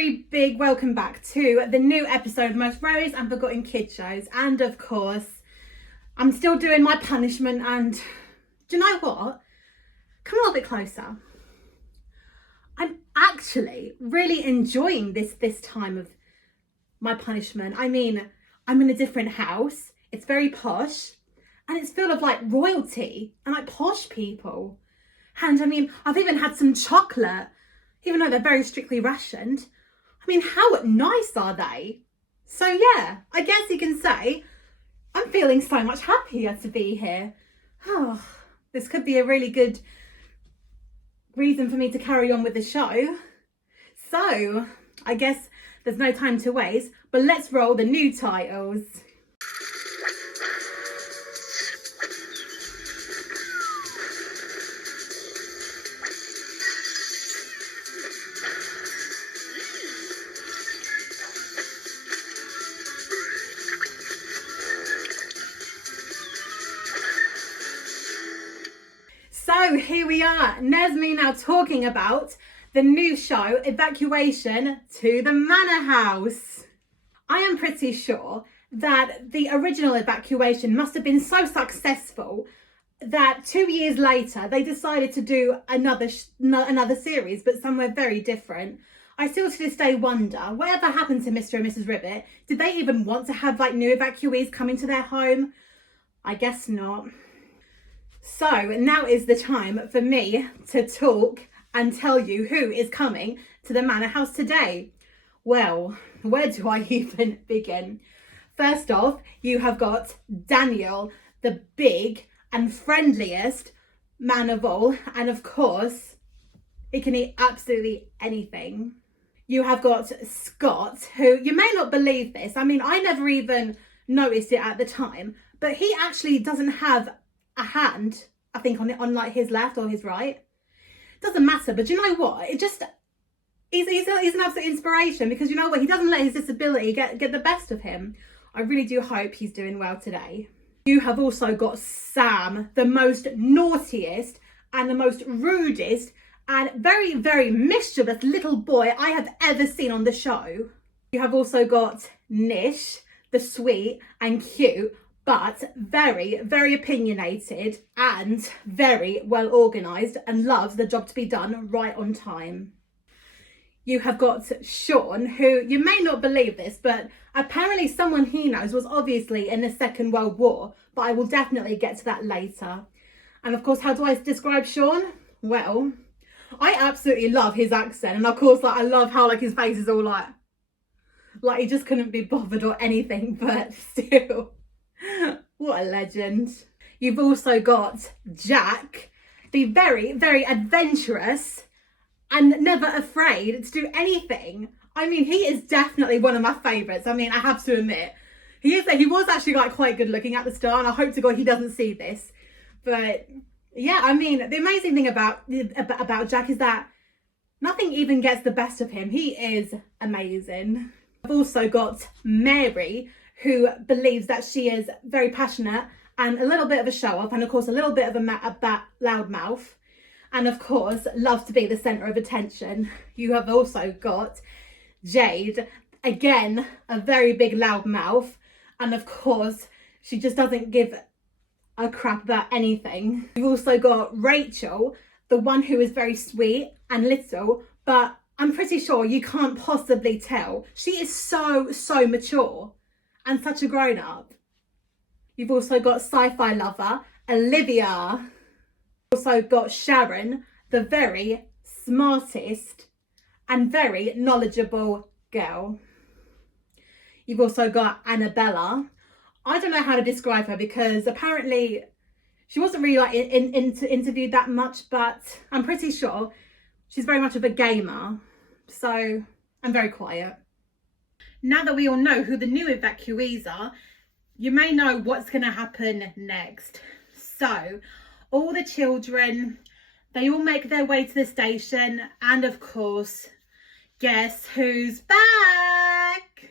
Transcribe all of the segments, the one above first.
very big welcome back to the new episode of the most Rarest and Forgotten Kid shows. And of course, I'm still doing my punishment, and do you know what? Come a little bit closer. I'm actually really enjoying this time of my punishment. I mean, I'm in a different house. It's very posh and it's full of like royalty and like posh people. And I mean, I've even had some chocolate, even though they're very strictly rationed. I mean, how nice are they? So yeah, I guess you can say I'm feeling so much happier to be here. Oh, this could be a really good reason for me to carry on with the show. So I guess there's no time to waste, but let's roll the new titles. So here we are, Nesme now talking about the new show, Evacuation to the Manor House. I am pretty sure that the original Evacuation must have been so successful that 2 years later they decided to do another series, but somewhere very different. I still to this day wonder, whatever happened to Mr. and Mrs. Ribbit? Did they even want to have like new evacuees coming to their home? I guess not. So now is the time for me to talk and tell you who is coming to the Manor House today. Well, where do I even begin? First off, you have got Daniel, the big and friendliest man of all. And of course, he can eat absolutely anything. You have got Scott, who you may not believe this. I mean, I never even noticed it at the time, but he actually doesn't have a hand, I think, on like his left or his right. Doesn't matter, but you know what? It just he's an absolute inspiration, because you know what? He doesn't let his disability get the best of him. I really do hope he's doing well today. You have also got Sam, the most naughtiest and the most rudest and very, very mischievous little boy I have ever seen on the show. You have also got Nish, the sweet and cute, but very, very opinionated and very well organised and loves the job to be done right on time. You have got Sean, who you may not believe this, but apparently someone he knows was obviously in the Second World War, but I will definitely get to that later. And of course, how do I describe Sean? Well, I absolutely love his accent, and of course, like I love how like his face is all like he just couldn't be bothered or anything, but still. What a legend. You've also got Jack, the very, very adventurous and never afraid to do anything. I mean, he is definitely one of my favourites. I mean, I have to admit, he was actually like quite good looking at the start, and I hope to God he doesn't see this. But yeah, I mean, the amazing thing about Jack is that nothing even gets the best of him. He is amazing. I've also got Mary, who believes that she is very passionate and a little bit of a show-off, and of course a little bit of a loud mouth, and of course loves to be the centre of attention. You have also got Jade, again a very big loud mouth, and of course she just doesn't give a crap about anything. You've also got Rachel, the one who is very sweet and little, but I'm pretty sure you can't possibly tell. She is so mature and such a grown-up. You've also got sci-fi lover Olivia. Also got Sharon, the very smartest and very knowledgeable girl. You've also got Annabella. I don't know how to describe her, because apparently she wasn't really like interviewed that much, but I'm pretty sure she's very much of a gamer. So I'm very quiet. Now that we all know who the new evacuees are, you may know what's going to happen next. So all the children, they all make their way to the station, and of course, guess who's back?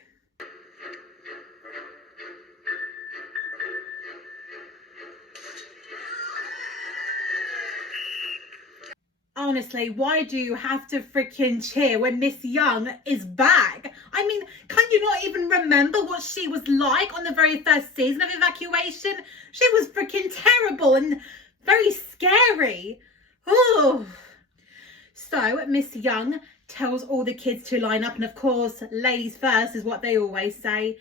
honestly, why do you have to freaking cheer when Miss Young is back? I mean, can you not even remember what she was like on the very first season of Evacuation? She was freaking terrible and very scary. Oh. So Miss Young tells all the kids to line up, and of course, ladies first is what they always say.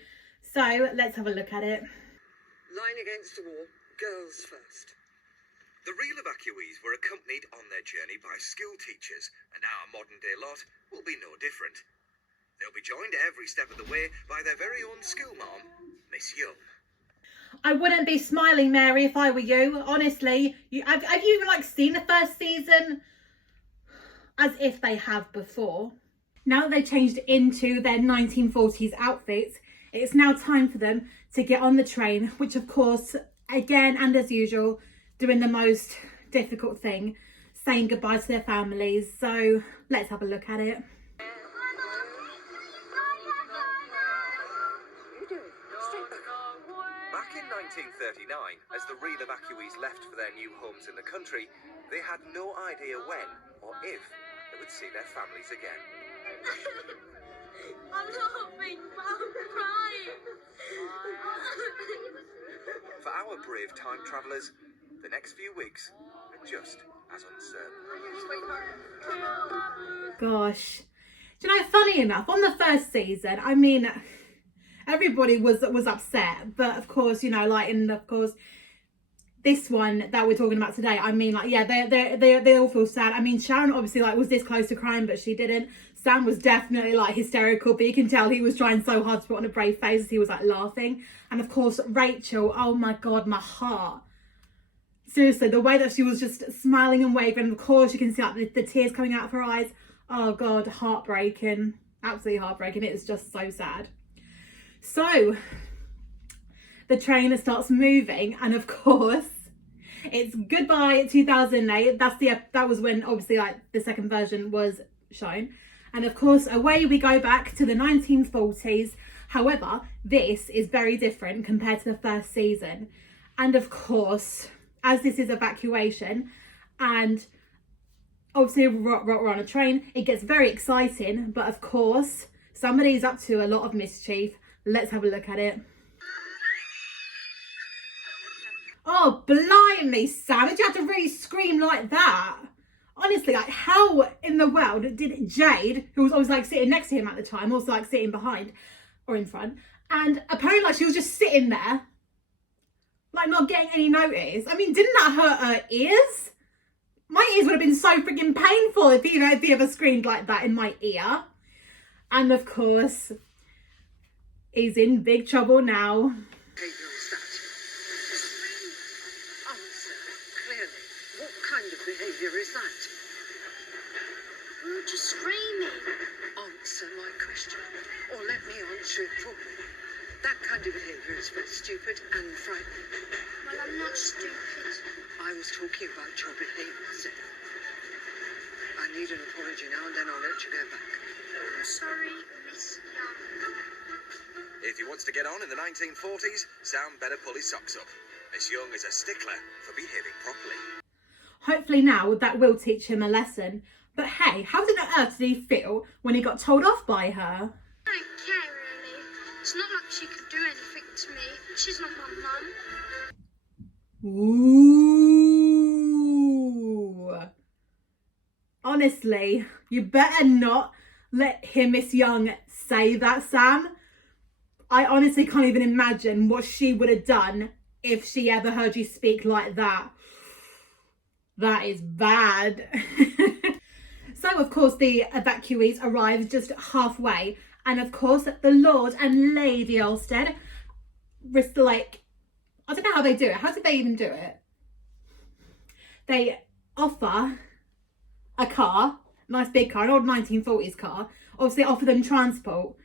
So let's have a look at it. Line against the wall, girls first. The real evacuees were accompanied on their journey by school teachers, and our modern-day lot will be no different. They'll be joined every step of the way by their very own school mom, Miss Young. I wouldn't be smiling, Mary, if I were you. Honestly, have you even seen the first season? As if they have before. Now that they changed into their 1940s outfits, it's now time for them to get on the train, which of course, again and as usual, doing the most difficult thing, saying goodbye to their families. So let's have a look at it. Back in 1939, as the real evacuees left for their new homes in the country, they had no idea when or if they would see their families again. I'm laughing, but I'm crying. For our brave time travellers, the next few weeks are just as uncertain. Gosh. Do you know, funny enough, on the first season, I mean, everybody was upset, but of course, you know, of course, this one that we're talking about today, I mean, yeah, they all feel sad. I mean, Sharon obviously was this close to crying, but she didn't. Sam was definitely hysterical, but you can tell he was trying so hard to put on a brave face as he was laughing. And of course, Rachel, oh my God, my heart. Seriously, the way that she was just smiling and waving, and of course you can see the tears coming out of her eyes. Oh God, heartbreaking, absolutely heartbreaking. It is just so sad. So the train starts moving, and of course it's goodbye 2008. That was when obviously the second version was shown, and of course away we go back to the 1940s. However, this is very different compared to the first season, and of course, as this is Evacuation, and obviously we're on a train, it gets very exciting, but of course somebody's up to a lot of mischief. Let's have a look at it. Oh, blimey, Sam, did you have to really scream like that? Honestly, how in the world did Jade, who was always sitting next to him at the time, also sitting behind or in front, and apparently she was just sitting there, not getting any notice. I mean, didn't that hurt her ears? My ears would have been so freaking painful if he ever screamed like that in my ear. And of course, he's in big trouble now. What kind of behaviour is that? We were just screaming. Answer my question, or let me answer it for you. That kind of behaviour is both stupid and frightening. Well, I'm not stupid. I was talking about your behaviour, Sarah. I need an apology now, and then I'll let you go back. I'm sorry, Miss Young. If he wants to get on in the 1940s, Sam better pull his socks up. Miss Young is a stickler for behaving properly. Hopefully now that will teach him a lesson. But hey, how on earth did he feel when he got told off by her? I don't care, really. It's not like she could do anything to me. She's not my mum. Ooh. Honestly, you better not let him, Miss Young, say that, Sam. I honestly can't even imagine what she would have done if she ever heard you speak like that. That is bad. So, of course, the evacuees arrive just halfway. And, of course, the Lord and Lady Elstead, I don't know how they do it. How did they even do it? They offer a car, nice big car, an old 1940s car. Obviously, offer them transport.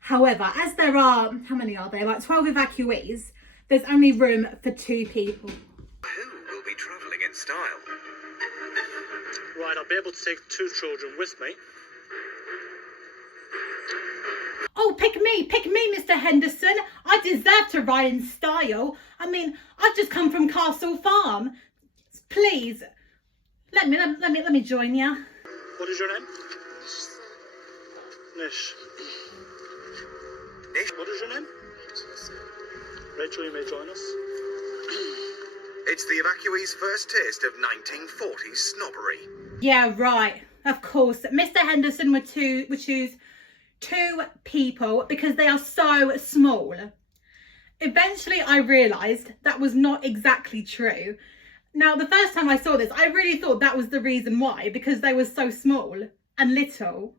However, as there are, how many are there? 12 evacuees. There's only room for 2 people. Who will be travelling in style? Right, I'll be able to take 2 children with me. Oh, pick me, Mr. Henderson. I deserve to ride in style. I mean, I've just come from Castle Farm. Please, Let me join you. What is your name? Nish. Nish? What is your name? Rachel, you may join us. It's the evacuees' first taste of 1940s snobbery. Yeah, right. Of course, Mr. Henderson would choose 2 people because they are so small. Eventually, I realised that was not exactly true. Now, the first time I saw this, I really thought that was the reason why, because they were so small and little.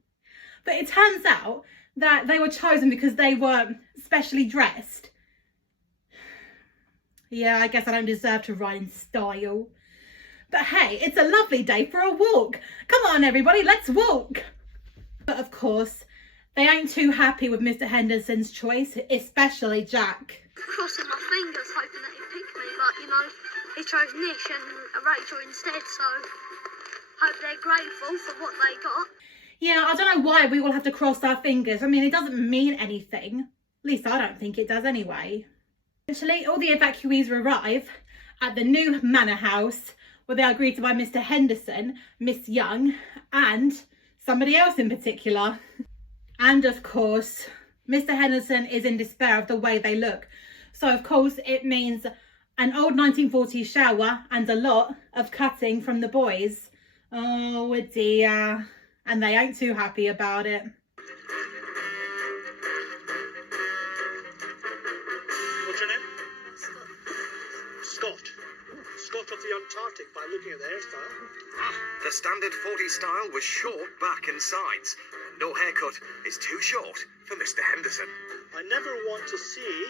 But it turns out that they were chosen because they were specially dressed. Yeah, I guess I don't deserve to ride in style. But hey, it's a lovely day for a walk. Come on, everybody, let's walk. But of course, they ain't too happy with Mr. Henderson's choice, especially Jack. Crossing my fingers, hoping that he'd pick me, but you know, he chose Nish and Rachel instead, so hope they're grateful for what they got. Yeah, I don't know why we all have to cross our fingers. I mean, it doesn't mean anything. At least I don't think it does anyway. Eventually, all the evacuees arrive at the new Manor House, where they are greeted by Mr. Henderson, Miss Young, and somebody else in particular. And of course, Mr. Henderson is in despair of the way they look. So of course, it means an old 1940s shower and a lot of cutting from the boys. Oh dear. And they ain't too happy about it. What's your name? Scott. Scott of the Antarctic, by looking at the hairstyle. The standard 40s style was short back and sides. No haircut is too short for Mr. Henderson. I never want to see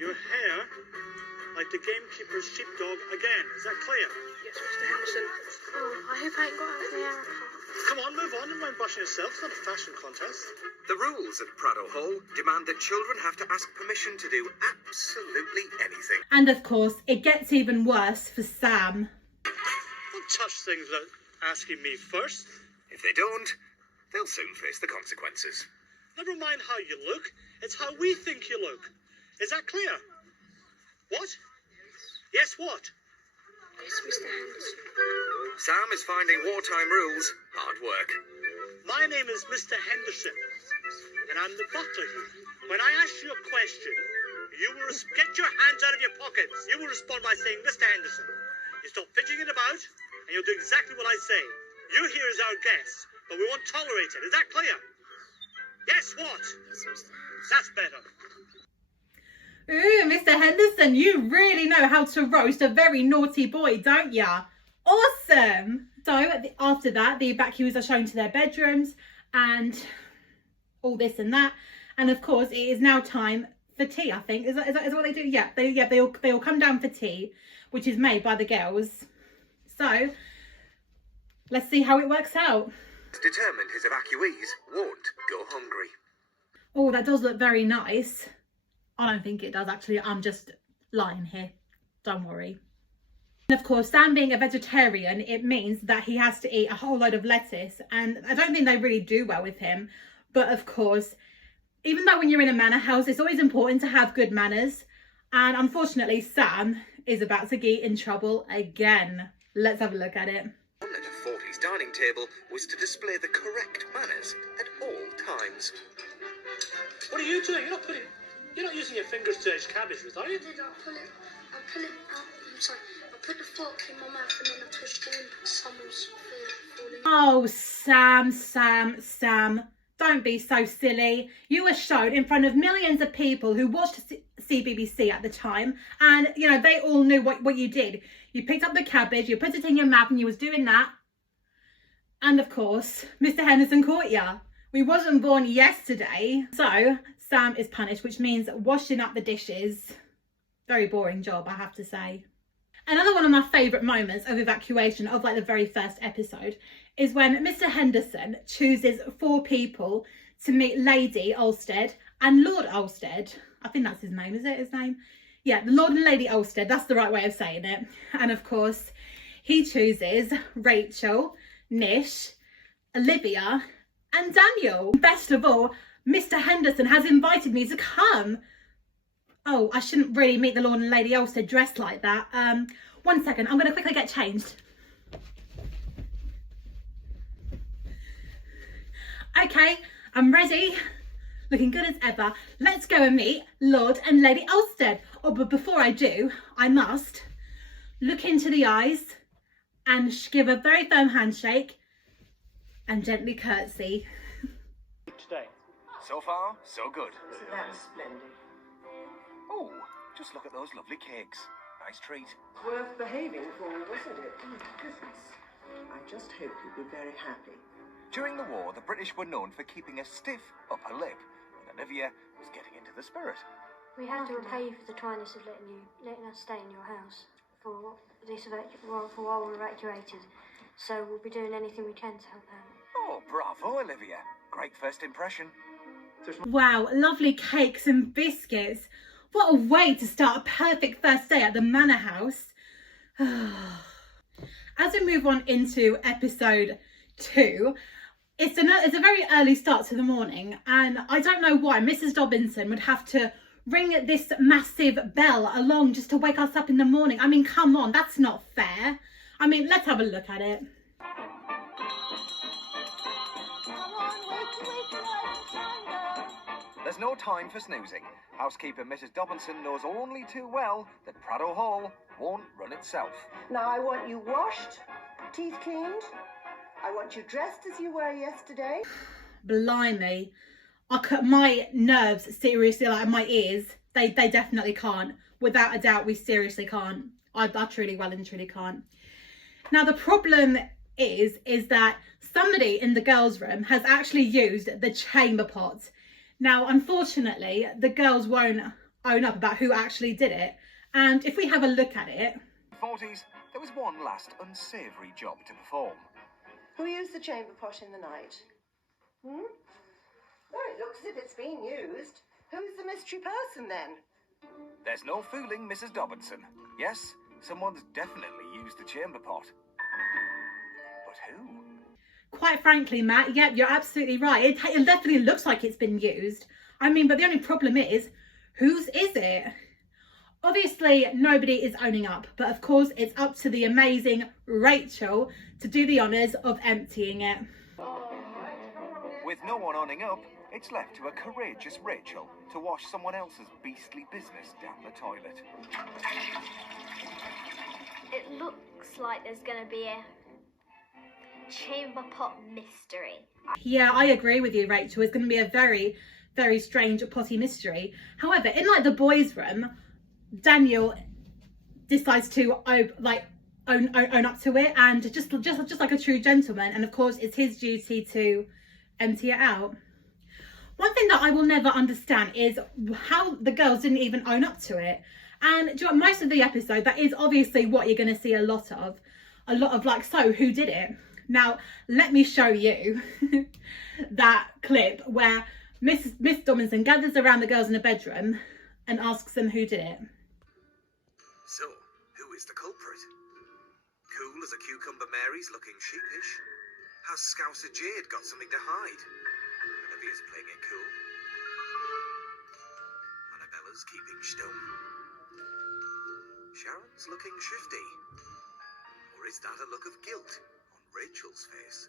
your hair like the gamekeeper's sheepdog again. Is that clear? Yes, Mr. Henderson. Oh, I hope I ain't got out of the hair apart. Come on, move on and mind brushing yourself. It's not a fashion contest. The rules at Prado Hall demand that children have to ask permission to do absolutely anything. And of course, it gets even worse for Sam. Don't touch things without asking me first. If they don't, they'll soon face the consequences. Never mind how you look. It's how we think you look. Is that clear? What? Yes, what? Yes, Mr. Henderson. Sam is finding wartime rules hard work. My name is Mr. Henderson, and I'm the butler here. When I ask you a question, you will get your hands out of your pockets. You will respond by saying, Mr. Henderson. You stop fidgeting it about, and you'll do exactly what I say. You're here as our guest, but we won't tolerate it. Is that clear? Yes, what? Yes, Mr. Henderson. That's better. Ooh, Mr. Henderson, you really know how to roast a very naughty boy, don't ya? Awesome! So, after that, the evacuees are shown to their bedrooms and all this and that. And of course, it is now time for tea, I think. Is that what they do? Yeah, they all come down for tea, which is made by the girls. So, let's see how it works out. It's determined his evacuees won't go hungry. Oh, that does look very nice. I don't think it does, actually. I'm just lying here. Don't worry. And of course, Sam being a vegetarian, it means that he has to eat a whole load of lettuce. And I don't think they really do well with him. But of course, even though when you're in a manor house, it's always important to have good manners. And unfortunately, Sam is about to get in trouble again. Let's have a look at it. At a 40s dining table was to display the correct manners at all times. What are you doing? You're not using your fingers to edge cabbage with, are you? I pull it out, I'm sorry, I put the fork in my mouth and then I pushed it in. Someone's falling. Oh, Sam. Don't be so silly. You were shown in front of millions of people who watched CBBC at the time. And, you know, they all knew what you did. You picked up the cabbage, you put it in your mouth and you was doing that. And, of course, Mr. Henderson caught ya. We wasn't born yesterday. So, Sam is punished, which means washing up the dishes. Very boring job, I have to say. Another one of my favourite moments of Evacuation, of like the very first episode, is when Mr. Henderson chooses 4 people to meet Lady Olsted and Lord Olsted. I think that's his name, is it his name? Yeah, the Lord and Lady Olsted, that's the right way of saying it. And of course, he chooses Rachel, Nish, Olivia and Daniel. Best of all, Mr. Henderson has invited me to come. Oh, I shouldn't really meet the Lord and Lady Olsted dressed like that. 1 second, I'm going to quickly get changed. Okay, I'm ready. Looking good as ever. Let's go and meet Lord and Lady Ulstead. Oh, but before I do, I must look into the eyes and give a very firm handshake and gently curtsy. Today. So far, so good. That's splendid. Oh, just look at those lovely cakes. Nice treat. Worth behaving for, wasn't it? Oh, goodness. I just hope you'll be very happy. During the war, the British were known for keeping a stiff upper lip, and Olivia was getting into the spirit. We have to repay you for the kindness of letting us stay in your house for while we're evacuated. So we'll be doing anything we can to help out. Oh, bravo, Olivia. Great first impression. Wow, lovely cakes and biscuits. What a way to start a perfect first day at the Manor House. As we move on into episode 2, it's a very early start to the morning, and I don't know why Mrs. Dobinson would have to ring this massive bell along just to wake us up in the morning. I mean, come on, that's not fair. I mean, let's have a look at it. There's no time for snoozing. Housekeeper Mrs. Dobinson knows only too well that Prado Hall won't run itself. Now I want you washed, teeth cleaned. I want you dressed as you were yesterday. Blimey. My nerves, seriously, like my ears, they definitely can't. Without a doubt, we seriously can't. I truly, well and truly can't. Now, the problem is that somebody in the girls' room has actually used the chamber pot. Now, unfortunately, the girls won't own up about who actually did it. And if we have a look at it... In the 40s, there was one last unsavoury job to perform. Who used the chamber pot in the night? Well, it looks as if it's been used. Who's the mystery person then? There's no fooling Mrs. Dobinson. Yes, someone's definitely used the chamber pot. But who? Quite frankly, Matt, yep, you're absolutely right. It definitely looks like it's been used. I mean, but the only problem is, whose is it? Obviously, nobody is owning up, but of course, it's up to the amazing Rachel to do the honours of emptying it. With no one owning up, it's left to a courageous Rachel to wash someone else's beastly business down the toilet. It looks like there's going to be a chamber pot mystery. Yeah, I agree with you, Rachel. It's going to be a very, very strange potty mystery. However, in like the boys' room, Daniel decides to own up to it, and just like a true gentleman. And of course, it's his duty to empty it out. One thing that I will never understand is how the girls didn't even own up to it. And do you know, most of the episode, that is obviously what you're going to see a lot of like, so who did it? Now, let me show you that clip where Miss Dobinson gathers around the girls in the bedroom and asks them who did it. So, who is the culprit? Cool as a cucumber Mary's looking sheepish? Has Scouser Jade got something to hide? Olivia's playing it cool. Annabella's keeping stone. Sharon's looking shifty. Or is that a look of guilt on Rachel's face?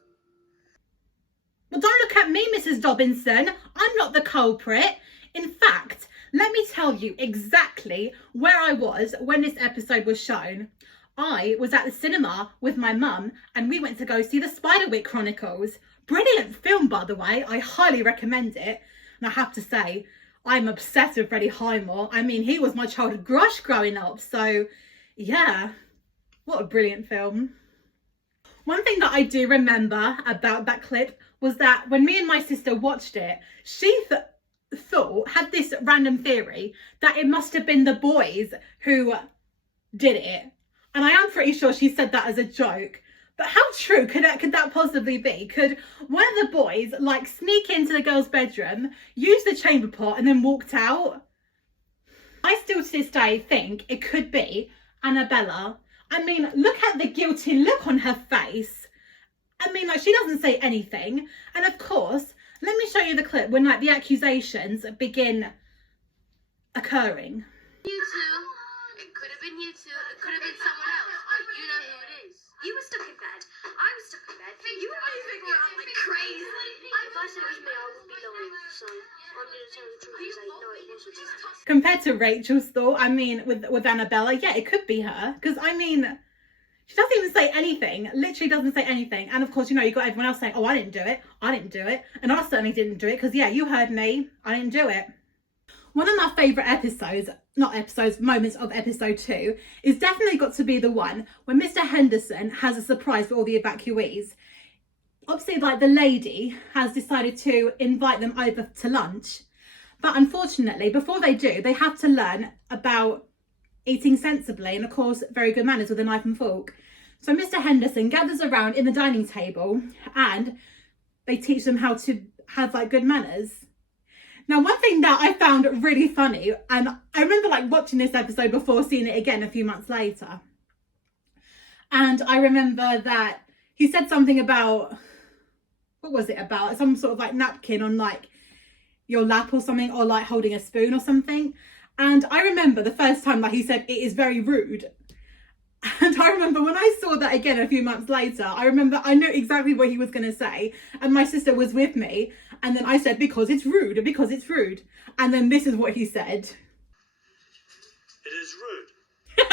Well, don't look at me, Mrs. Dobinson. I'm not the culprit. In fact, let me tell you exactly where I was when this episode was shown. I was at the cinema with my mum and we went to go see the Spiderwick Chronicles. Brilliant film, by the way. I highly recommend it. And I have to say, I'm obsessed with Freddie Highmore. I mean, he was my childhood crush growing up. So, yeah, what a brilliant film. One thing that I do remember about that clip was that when me and my sister watched it, she had this random theory that it must have been the boys who did it. And I am pretty sure she said that as a joke. But how true could that possibly be? Could one of the boys like sneak into the girl's bedroom, use the chamber pot and then walked out? I still to this day think it could be Annabella. I mean, look at the guilty look on her face. I mean, like, she doesn't say anything. And of course, let me show you the clip when like the accusations begin occurring. You two. It could have been you two. It could have been someone else. But you know who it is. You were stuck in bed I was stuck in bed. You were moving around like crazy. If I said it was me, I would be lying. So I'm going to tell the truth and say, no, it wasn't. Compared to Rachel's thought, I mean, with Annabella, yeah, it could be her. Because, I mean, she doesn't even say anything. Literally doesn't say anything. And, of course, you know, you got everyone else saying, oh, I didn't do it. I didn't do it. And I certainly didn't do it. Because, yeah, you heard me. I didn't do it. One of my favourite moments of episode 2 is definitely got to be the one when Mr. Henderson has a surprise for all the evacuees. Obviously, like, the lady has decided to invite them over to lunch. But unfortunately, before they do, they have to learn about eating sensibly and, of course, very good manners with a knife and fork. So Mr. Henderson gathers around in the dining table and they teach them how to have, like, good manners. Now, one thing that I found really funny, and I remember like watching this episode before seeing it again a few months later. And I remember that he said something about, what was it about? Some sort of like napkin on like your lap or something, or like holding a spoon or something. And I remember the first time that he said, it is very rude. And I remember when I saw that again a few months later, I knew exactly what he was going to say. And my sister was with me. And then I said, because it's rude, because it's rude. And then this is what he said. It is rude.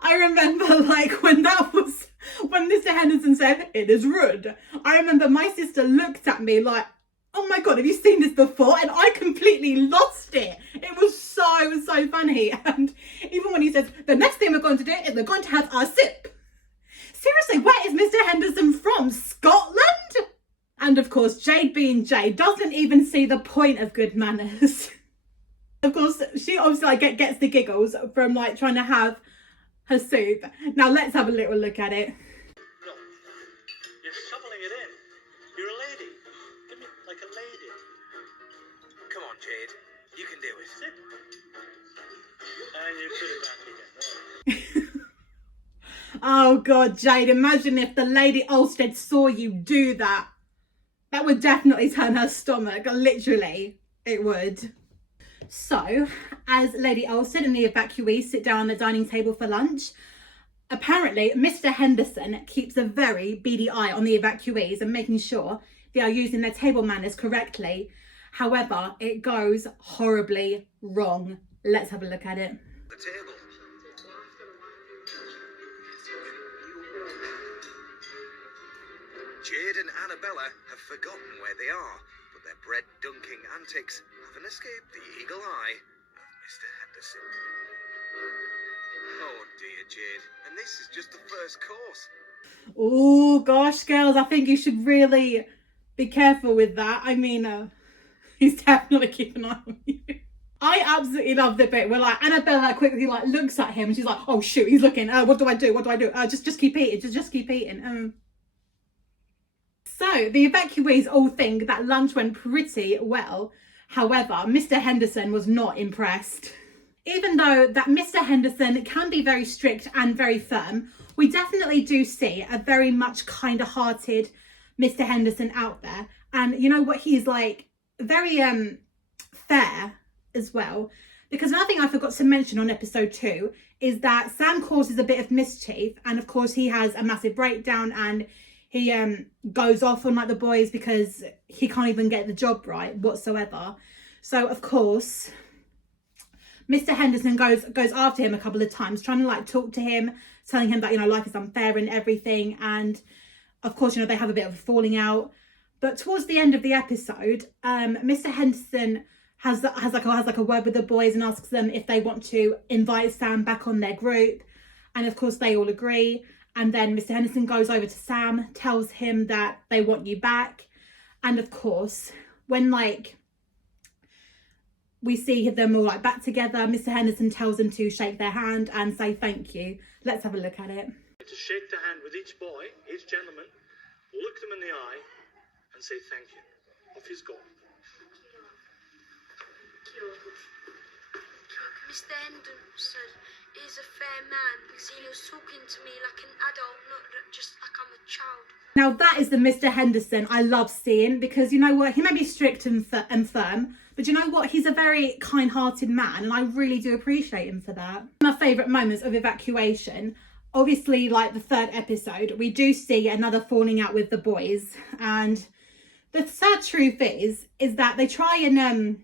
I remember like when Mr. Henderson said, it is rude. I remember my sister looked at me like, oh my God, have you seen this before? And I completely lost it. It was so funny. And even when he says, the next thing we're going to do is we're going to have our sip. Seriously, where is Mr. Henderson from? Scotland? And of course, Jade being Jade doesn't even see the point of good manners. Of course, she obviously like gets the giggles from like trying to have her soup. Now let's have a little look at it. No, you're shoveling it in. You're a lady. Give me like a lady. Come on, Jade. You can do it. Sit. And you put it back again. Oh God, Jade, imagine if the Lady Olsted saw you do that. That would definitely turn her stomach, literally, it would. So, as Lady Olsted and the evacuees sit down on the dining table for lunch, apparently Mr. Henderson keeps a very beady eye on the evacuees and making sure they are using their table manners correctly. However, it goes horribly wrong. Let's have a look at it. The table. Jade and Annabella have forgotten where they are, but their bread-dunking antics haven't escaped the eagle eye of Mr. Henderson. Oh dear, Jade, and this is just the first course. Oh gosh, girls, I think you should really be careful with that. I mean, he's definitely keeping an eye on you. I absolutely love the bit where like Annabella quickly like looks at him and she's like, oh shoot, he's looking. What do I do? What do I do? Just keep eating. Just keep eating. So the evacuees all think that lunch went pretty well. However, Mr. Henderson was not impressed. Even though that Mr. Henderson can be very strict and very firm, we definitely do see a very much kind-hearted Mr. Henderson out there. And you know what, he's like very fair as well. Because another thing I forgot to mention on episode 2 is that Sam causes a bit of mischief, and of course he has a massive breakdown and he goes off on like the boys because he can't even get the job right whatsoever. So of course Mr. Henderson goes after him a couple of times, trying to like talk to him, telling him that, you know, life is unfair and everything. And of course, you know, they have a bit of a falling out. But towards the end of the episode, Mr. Henderson has like a word with the boys and asks them if they want to invite Sam back on their group. And of course they all agree. And then Mr. Henderson goes over to Sam, tells him that they want you back. And of course, when like we see them all like back together, Mr. Henderson tells them to shake their hand and say thank you. Let's have a look at it. To shake the hand with each boy, each gentleman, look them in the eye and say thank you. Off he's gone. Mr. Henderson, is a fair man because he was talking to me like an adult, not just like I'm a child. Now that is the Mr. Henderson I love seeing, because you know what, he may be strict and firm, but you know what, he's a very kind-hearted man, and I really do appreciate him for that. My favourite moments of Evacuation, obviously, like the 3rd episode, we do see another falling out with the boys, and the sad truth is that they try and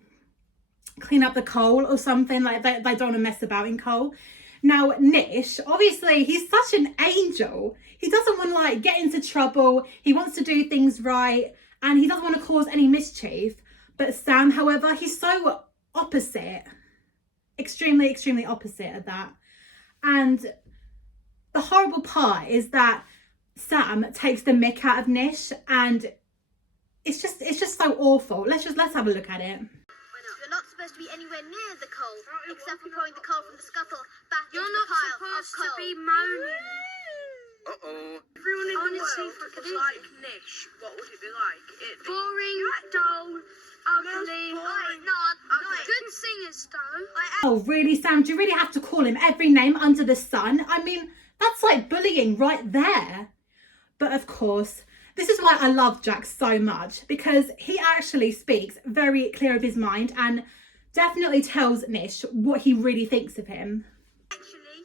clean up the coal or something, like they don't want to mess about in coal. Now Nish, obviously he's such an angel, he doesn't want to like get into trouble, he wants to do things right, and he doesn't want to cause any mischief. But Sam, however, he's so opposite, extremely opposite of that. And the horrible part is that Sam takes the mick out of Nish, and it's just so awful. Let's have a look at it. You're not supposed to be anywhere near the coal, except for pouring the coal from the scuttle back into the pile of coal. You're not supposed to be moaning. Uh-oh. Everyone in Honestly, if it was like Nish, what would it be like? It'd be boring, dull, ugly. Good singers though. Oh really, Sam, do you really have to call him every name under the sun? I mean, that's like bullying right there. But of course, this is why I love Jack so much, because he actually speaks very clear of his mind and definitely tells Nish what he really thinks of him. Actually,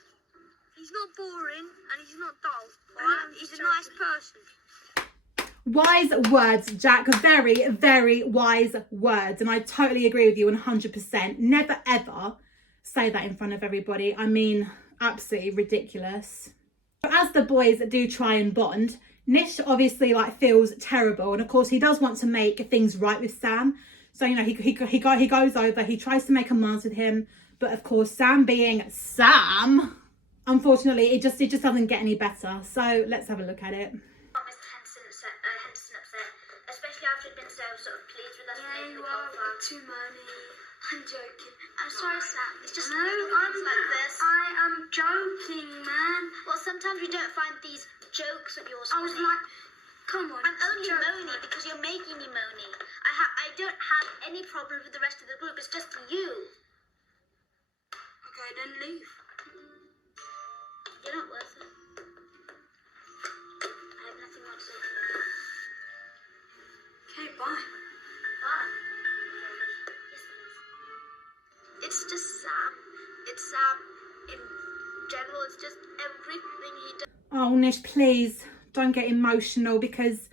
he's not boring and he's not dull. Alright? He's a nice person. Wise words, Jack. Very wise words. And I totally agree with you 100%. Never ever say that in front of everybody. I mean, absolutely ridiculous. But as the boys do try and bond, Nish obviously like feels terrible, and of course he does want to make things right with Sam. So you know he goes over, he tries to make amends with him, but of course Sam being Sam, unfortunately it just doesn't get any better. So let's have a look at it. Mr. Henderson upset, especially after he'd been so sort of pleased with us making the coal farm. Too money. I'm joking. I'm sorry, Sam. It's just No, I'm like this. I am joking, man. Well, sometimes we don't find these jokes of yours I was funny. like, come on. I'm only joke, moany man. because you're making me moany. I don't have any problems with the rest of the group. It's just you. Okay, then leave. You're not worth it. I have nothing more to say to you. Okay, bye. Bye. Yes, please. It's just Sam. It's Sam in general. It's just everything he does. Oh Nish, please don't get emotional, because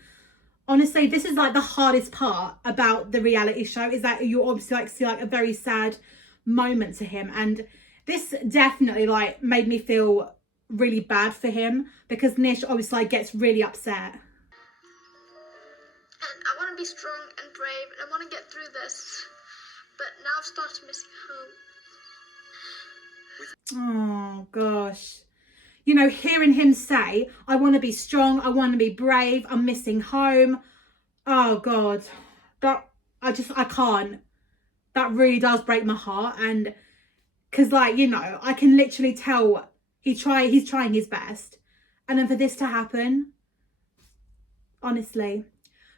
honestly this is like the hardest part about the reality show, is that you obviously like see like a very sad moment to him, and this definitely like made me feel really bad for him, because Nish obviously like gets really upset. And I want to be strong and brave, and I want to get through this. But now I've started missing home. Oh gosh, you know, hearing him say, I want to be strong, I want to be brave, I'm missing home. Oh God, that I can't. That really does break my heart. And because like, you know, I can literally tell he's trying his best, and then for this to happen, honestly.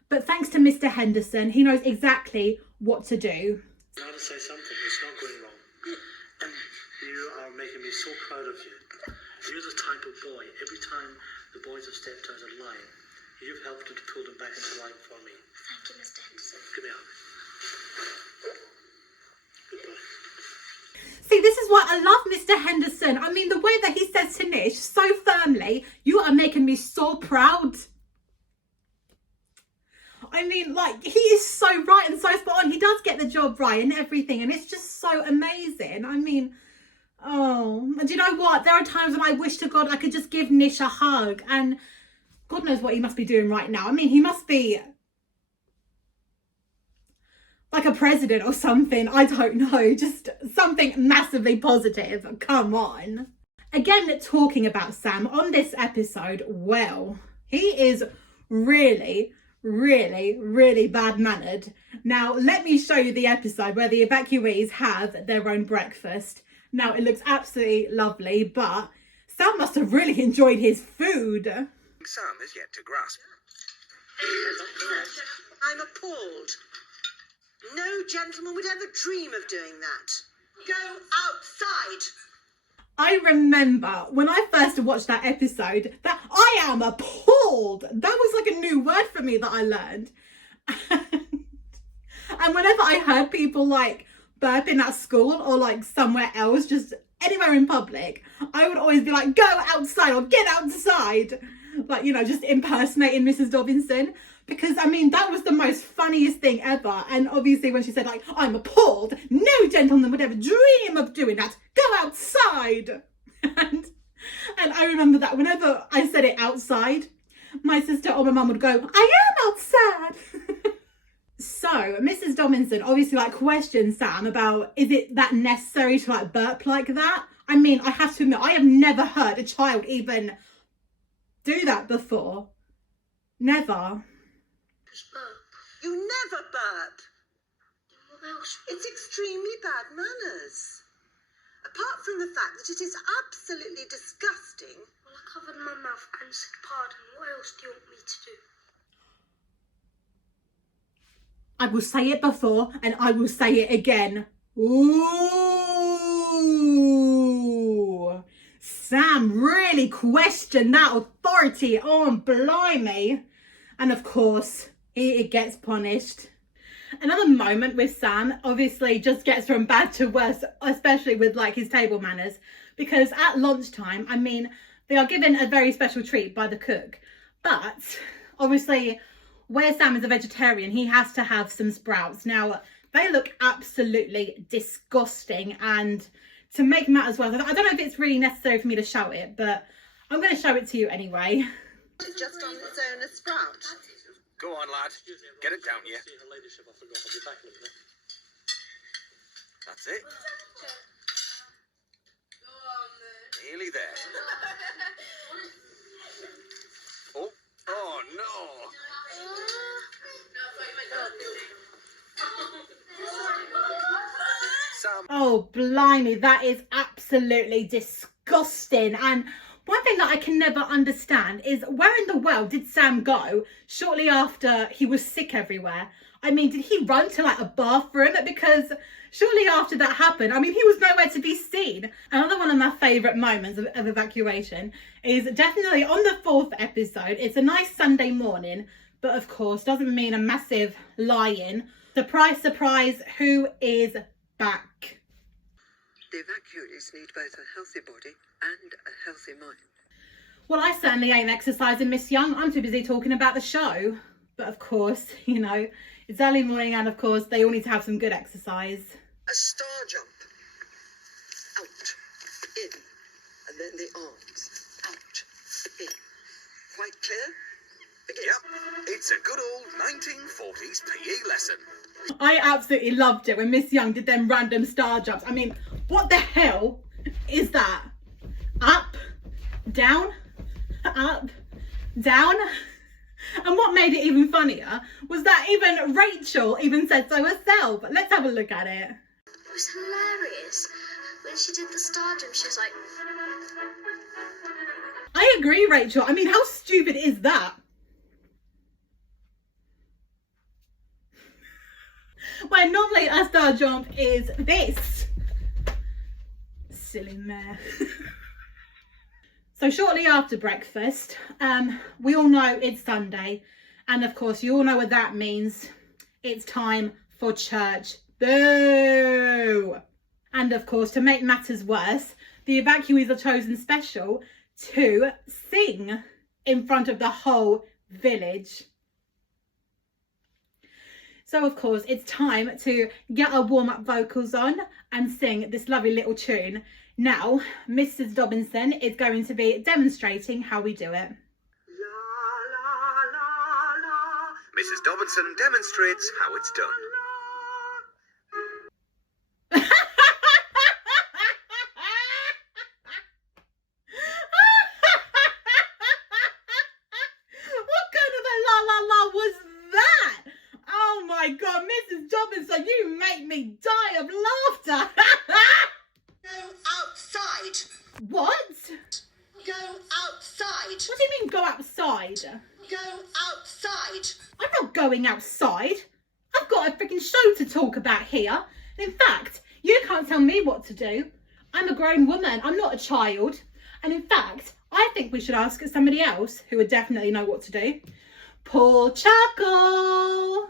But thanks to Mr. Henderson, he knows exactly what to do. Now to say something, it's not going wrong. And you are making me so proud of you. You're the type of boy, every time the boys have stepped out of line, you've helped them to pull them back into line for me. Thank you, Mr. Henderson. Give me a hug. Goodbye. See, this is why I love Mr. Henderson. I mean, the way that he says to Nish so firmly, you are making me so proud. I mean, like, he is so right and so spot on. He does get the job right and everything, and it's just so amazing. I mean, oh, do you know what? There are times when I wish to God I could just give Nish a hug, and God knows what he must be doing right now. I mean, he must be like a president or something. I don't know, just something massively positive. Come on. Again, talking about Sam on this episode, well, he is really bad-mannered. Now, let me show you the episode where the evacuees have their own breakfast. Now, it looks absolutely lovely, but Sam must have really enjoyed his food. Sam has yet to grasp. I'm appalled. No gentleman would ever dream of doing that. Go outside. I remember when I first watched that episode that I am appalled. That was like a new word for me that I learned. And whenever I heard people like burping at school or like somewhere else, just anywhere in public, I would always be like, go outside or get outside. Like, you know, just impersonating Mrs. Dobinson. Because, I mean, that was the most funniest thing ever. And obviously when she said, like, I'm appalled, no gentleman would ever dream of doing that. Go outside. And I remember that whenever I said it outside, my sister or my mum would go, I am outside. So Mrs. Dobinson obviously like questioned Sam about, is it that necessary to like burp like that? I mean, I have to admit, I have never heard a child even do that before. Never. You never burp. It's extremely bad manners. Apart from the fact that it is absolutely disgusting. Well, I covered my mouth and said pardon. What else do you want me to do? I will say it before and I will say it again. Ooh. Sam really questioned that authority. Oh, blimey. And of course, he gets punished. Another moment with Sam obviously just gets from bad to worse, especially with like his table manners, because at lunchtime, I mean, they are given a very special treat by the cook, but obviously where Sam is a vegetarian, he has to have some sprouts. Now, they look absolutely disgusting, and to make matters worse, I don't know if it's really necessary for me to show it, but I'm going to show it to you anyway. It's just on its own a sprout. Go on, lad. Get it down here. That's it. Nearly there. Oh no. Sam. Oh, blimey, that is absolutely disgusting. And one thing that I can never understand is where in the world did Sam go shortly after he was sick everywhere? I mean, did he run to like a bathroom? Because shortly after that happened, I mean, he was nowhere to be seen. Another one of my favourite moments of Evacuation is definitely on the 4th episode. It's a nice Sunday morning, but of course doesn't mean a massive lie-in. Surprise, surprise, who is back? The evacuees need both a healthy body and a healthy mind. Well, I certainly ain't exercising, Miss Young. I'm too busy talking about the show. But of course, you know, it's early morning and of course they all need to have some good exercise. A star jump. Out, in, and then the arms. Out, in. Quite clear? Begin. Yep, it's a good old 1940s PE lesson. I absolutely loved it when Miss Young did them random star jumps. I mean, what the hell is that? Up, down, up, down. And what made it even funnier was that even Rachel even said so herself. Let's have a look at it. It was hilarious. When she did the star jump, she was like... I agree, Rachel. I mean, how stupid is that? Where normally a star jump is this. Silly mare. So shortly after breakfast, we all know it's Sunday. And of course, you all know what that means. It's time for church. Boo! And of course, to make matters worse, the evacuees are chosen special to sing in front of the whole village. So of course, it's time to get our warm-up vocals on and sing this lovely little tune. Now, Mrs. Dobinson is going to be demonstrating how we do it. Mrs. Dobinson demonstrates how it's done. What kind of a la la la was that? Oh my God, Mrs. Dobinson, you make me die of laughter. Go outside. What? Go outside. What do you mean go outside? Go outside. I'm not going outside. I've got a freaking show to talk about here. And in fact, you can't tell me what to do. I'm a grown woman. I'm not a child. And in fact, I think we should ask somebody else who would definitely know what to do. Paul Chuckle.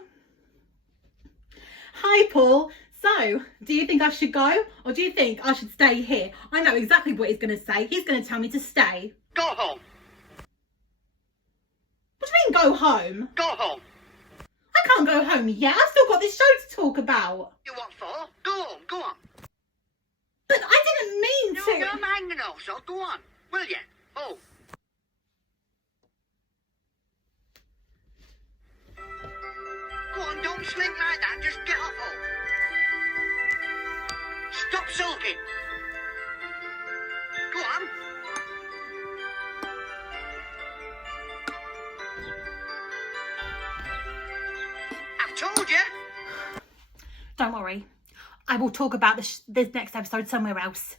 Hi, Paul. So, do you think I should go or do you think I should stay here? I know exactly what he's going to say. He's going to tell me to stay. Go home. What do you mean, go home? Go home. I can't go home yet. I've still got this show to talk about. You what for? Go home. Go on. But I didn't mean No, to. you're hanging now, so go on. Will you? Oh. Go on, don't slink like that. Just get off home. Stop sulking. Go on. I've told you. Don't worry. I will talk about this next episode somewhere else.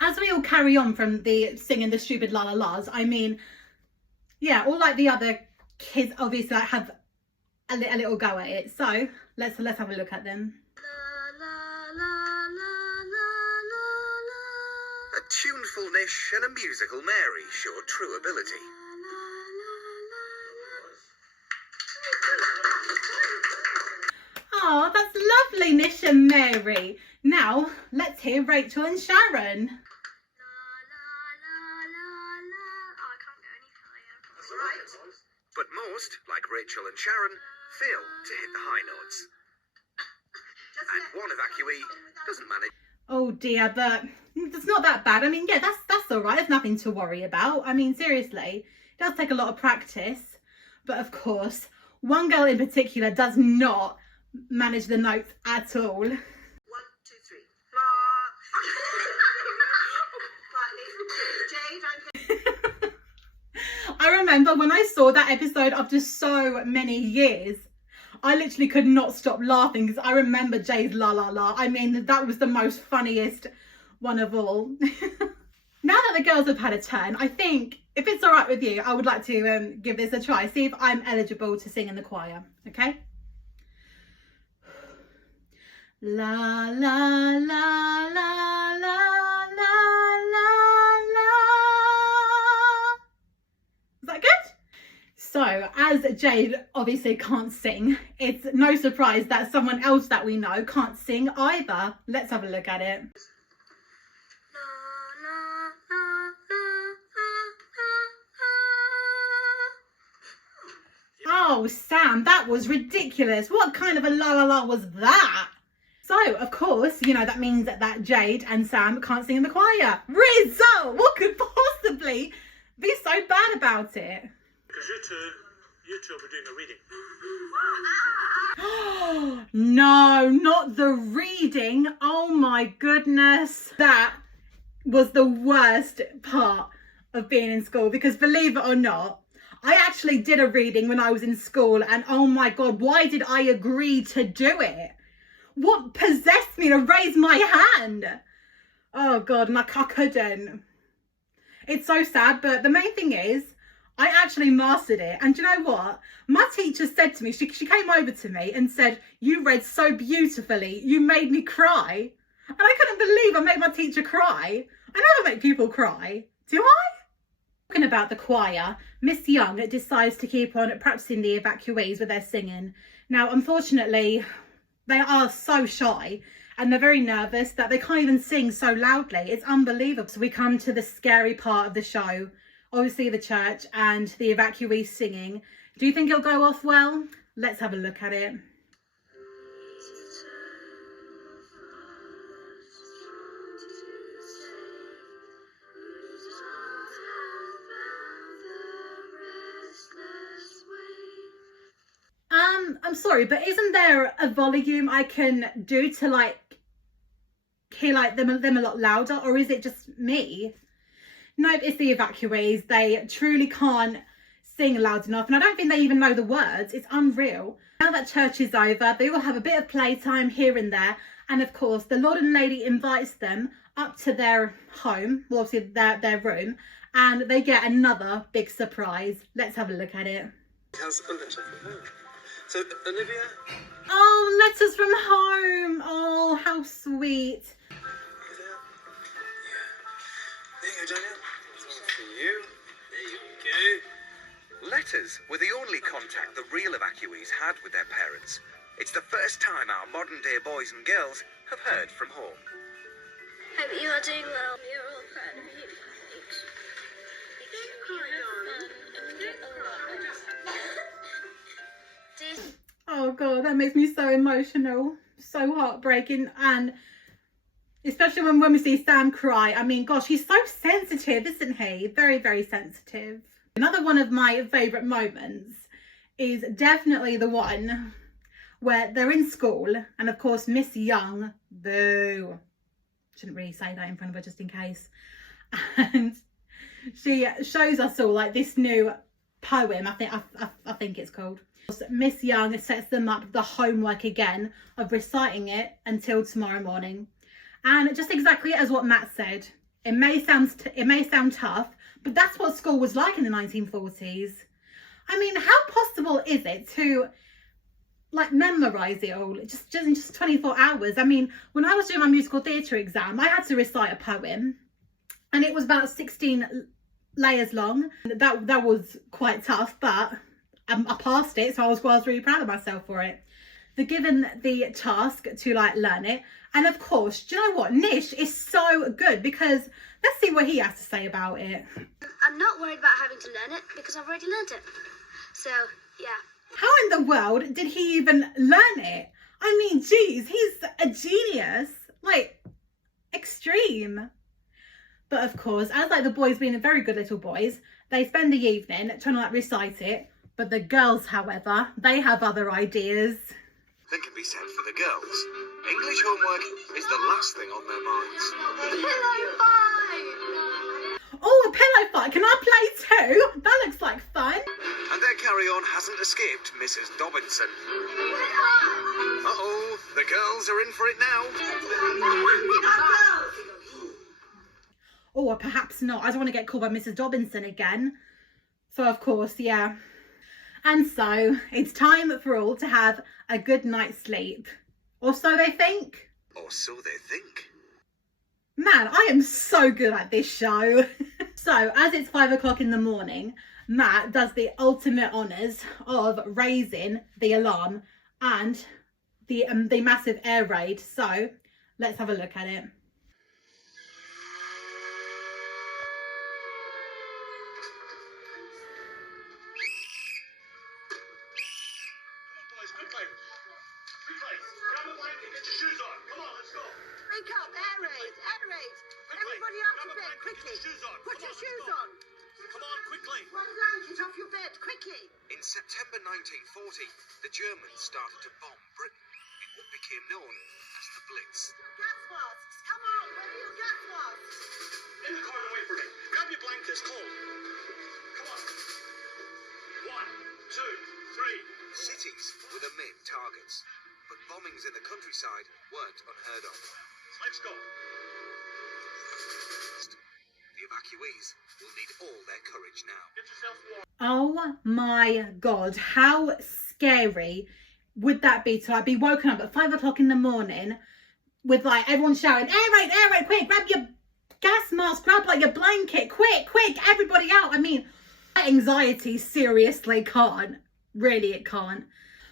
As we all carry on from the singing the stupid la la las, I mean, yeah, all like the other kids obviously like have a little go at it. So let's have a look at them. A tuneful Nish and a musical Mary showed true ability. Oh, that's lovely, Nish and Mary. Now let's hear Rachel and Sharon. But most, like Rachel and Sharon, fail to hit the high notes. And one evacuee doesn't manage. Oh dear, but it's not that bad. I mean, yeah, that's all right. There's nothing to worry about. I mean, seriously, it does take a lot of practice. But of course, one girl in particular does not manage the notes at all. 1, 2, 3. Jade, I remember when I saw that episode after so many years, I literally could not stop laughing because I remember Jay's la la la. I mean, that was the most funniest one of all. Now that the girls have had a turn, I think if it's all right with you, I would like to give this a try. See if I'm eligible to sing in the choir. Okay. La la la la la la la la. Is that good? So, as Jade obviously can't sing, it's no surprise that someone else that we know can't sing either. Let's have a look at it. Oh, Sam, that was ridiculous. What kind of a la la la was that? So, of course, you know, that means that Jade and Sam can't sing in the choir. Result! What could possibly be so bad about it? Because you two will be doing a reading. No, not the reading. Oh my goodness. That was the worst part of being in school because believe it or not, I actually did a reading when I was in school and oh my God, why did I agree to do it? What possessed me to raise my hand? Oh God, and I couldn't. It's so sad, but the main thing is, I actually mastered it. And do you know what? My teacher said to me, she came over to me and said, you read so beautifully, you made me cry. And I couldn't believe I made my teacher cry. I never make people cry, do I? Talking about the choir, Miss Young decides to keep on practicing the evacuees with their singing. Now, unfortunately, they are so shy and they're very nervous that they can't even sing so loudly. It's unbelievable. So we come to the scary part of the show. Obviously the church and the evacuees singing. Do you think it'll go off well? Let's have a look at it. I'm sorry, but isn't there a volume I can do to like hear like them a lot louder, or is it just me? Nope, it's the evacuees. They truly can't sing loud enough, and I don't think they even know the words. It's unreal. Now that church is over, they all have a bit of playtime here and there, and of course the Lord and Lady invites them up to their home, well obviously their room, and they get another big surprise. Let's have a look at it. Has a letter for her. So, Olivia? Oh, letters from home. Oh, how sweet. There you go, Daniel. This one's for you. There you go. Letters were the only contact the real evacuees had with their parents. It's the first time our modern-day boys and girls have heard from home. Hope you are doing well. We're all proud of you. Thanks. Oh God, that makes me so emotional, so heartbreaking, and especially when we see Sam cry. I mean, gosh, he's so sensitive, isn't he? Very, very sensitive. Another one of my favourite moments is definitely the one where they're in school, and of course Miss Young, boo, shouldn't really say that in front of her just in case, and she shows us all like this new poem. I think it's called. Miss Young sets them up the homework again of reciting it until tomorrow morning, and just exactly as what Matt said, it may sound tough, but that's what school was like in the 1940s. I mean, how possible is it to like memorize it all just in 24 hours? I mean, when I was doing my musical theatre exam, I had to recite a poem, and it was about 16 layers long. That was quite tough, but I passed it, so I was really proud of myself for it. They're given the task to like learn it, and of course, do you know what? Nish is so good, because let's see what he has to say about it. I'm not worried about having to learn it because I've already learned it. So, yeah. How in the world did he even learn it? I mean, geez, he's a genius, like extreme. But of course, as like the boys being very good little boys, they spend the evening trying to like recite it. But the girls, however, they have other ideas. That can be said for the girls. English homework is the last thing on their minds. Pillow fight! Oh, a pillow fight. Can I play too? That looks like fun. And their carry-on hasn't escaped Mrs. Dobinson. Uh-oh, the girls are in for it now. Or perhaps not. I don't want to get called by Mrs. Dobinson again. So, of course, yeah. And so, it's time for all to have a good night's sleep. Or so they think. Or so they think. Man, I am so good at this show. So, as it's 5 o'clock in the morning, Matt does the ultimate honours of raising the alarm and the massive air raid. So, let's have a look at it. Everybody out of bed, quickly. Put your shoes on. Come on, quickly. One blanket off your bed, quickly. In September 1940, the Germans started to bomb Britain in what became known as the Blitz. Gas masks. Come on, where are your gas masks? In the corner, wait for me. Grab your blankets, cold. Come on. 1, 2, 3. Cities were the main targets, but bombings in the countryside weren't unheard of. Let's go. The evacuees will need all their courage now. Get yourself warm. Oh my God, how scary would that be to like be woken up at 5 o'clock in the morning with like everyone shouting, air raid, quick, grab your gas mask, grab like your blanket, quick, everybody out. I mean, anxiety seriously can't, really it can't.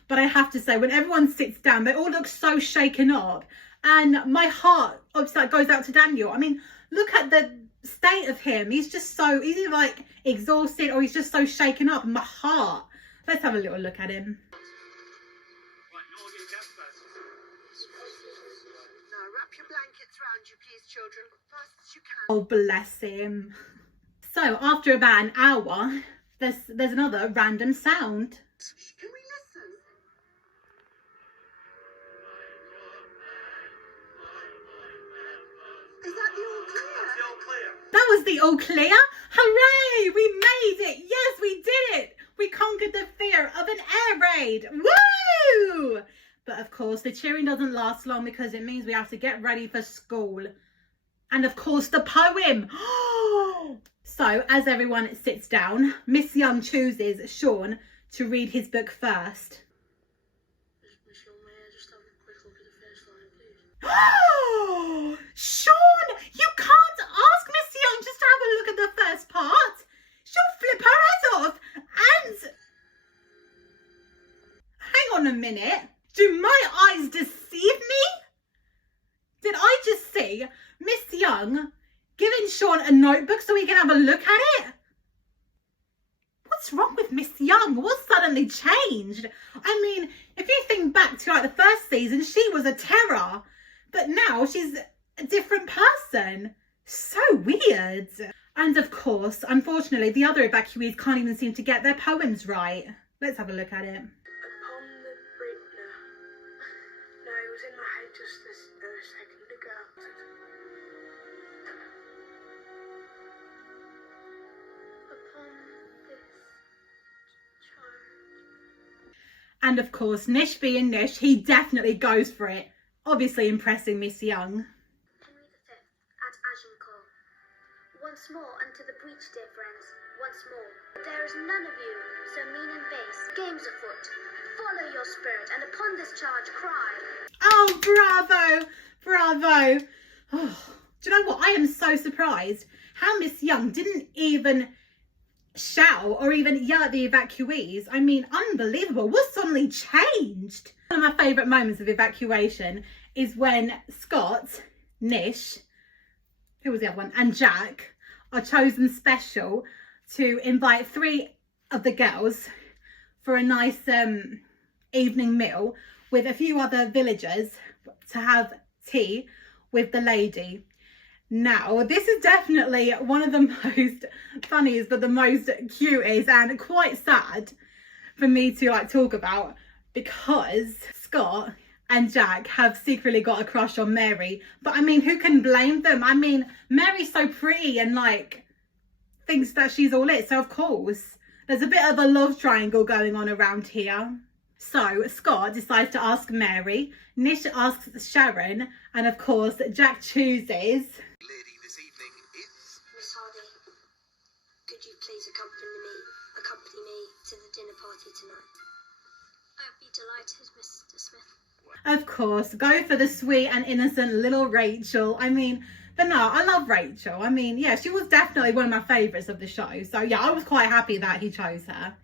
But I have to say, when everyone sits down, they all look so shaken up, and my heart obviously goes out to Daniel. I mean, look at the state of him. He's just so, he's either like exhausted or he's just so shaken up. My heart. Let's have a little look at him. Right, you all get gas masks. Now wrap your blankets round you, please, children. Fast as you can. Oh, bless him. So after about an hour, there's another random sound. Can we listen? Is that the all clear? That's the all clear. That was the all clear. Hooray! We made it. Yes, we did it. We conquered the fear of an air raid. Woo! But of course, the cheering doesn't last long because it means we have to get ready for school. And of course, the poem. So as everyone sits down, Miss Young chooses Sean to read his book first. Oh, Sean, you can't ask Miss Young just to have a look at the first part. She'll flip her head off. And hang on a minute. Do my eyes deceive me? Did I just see Miss Young giving Sean a notebook so he can have a look at it? What's wrong with Miss Young? What suddenly changed? I mean, if you think back to like the first season, she was a terror. But now she's a different person. So weird. And of course, unfortunately, the other evacuees can't even seem to get their poems right. Let's have a look at it. Upon the bridge. No, it was in my head just a second ago. Upon this child. And of course, Nish being Nish, he definitely goes for it. Obviously impressing Miss Young. Henry V at Agincourt. Once more unto the breach, dear friends, once more. There is none of you so mean and base. Games afoot. Follow your spirit, and upon this charge cry. Oh, bravo! Bravo! Oh, do you know what? I am so surprised how Miss Young didn't even shout or even yell at the evacuees. I mean, unbelievable. What suddenly changed? One of my favourite moments of Evacuation is when Scott, Nish, who was the other one, and Jack are chosen special to invite 3 of the girls for a nice evening meal with a few other villagers to have tea with the lady. Now, this is definitely one of the most funniest but the most cutest and quite sad for me to like talk about, because Scott and Jack have secretly got a crush on Mary. But I mean, who can blame them? I mean, Mary's so pretty and like thinks that she's all it. So of course, there's a bit of a love triangle going on around here. So Scott decides to ask Mary, Nish asks Sharon, and of course Jack chooses. Lady this evening is... Miss Hardy, could you please accompany me to the dinner party tonight? I'd be delighted, Mr. Smith. Of course, go for the sweet and innocent little Rachel. I mean, but no, I love Rachel. I mean, yeah, she was definitely one of my favourites of the show. So yeah, I was quite happy that he chose her.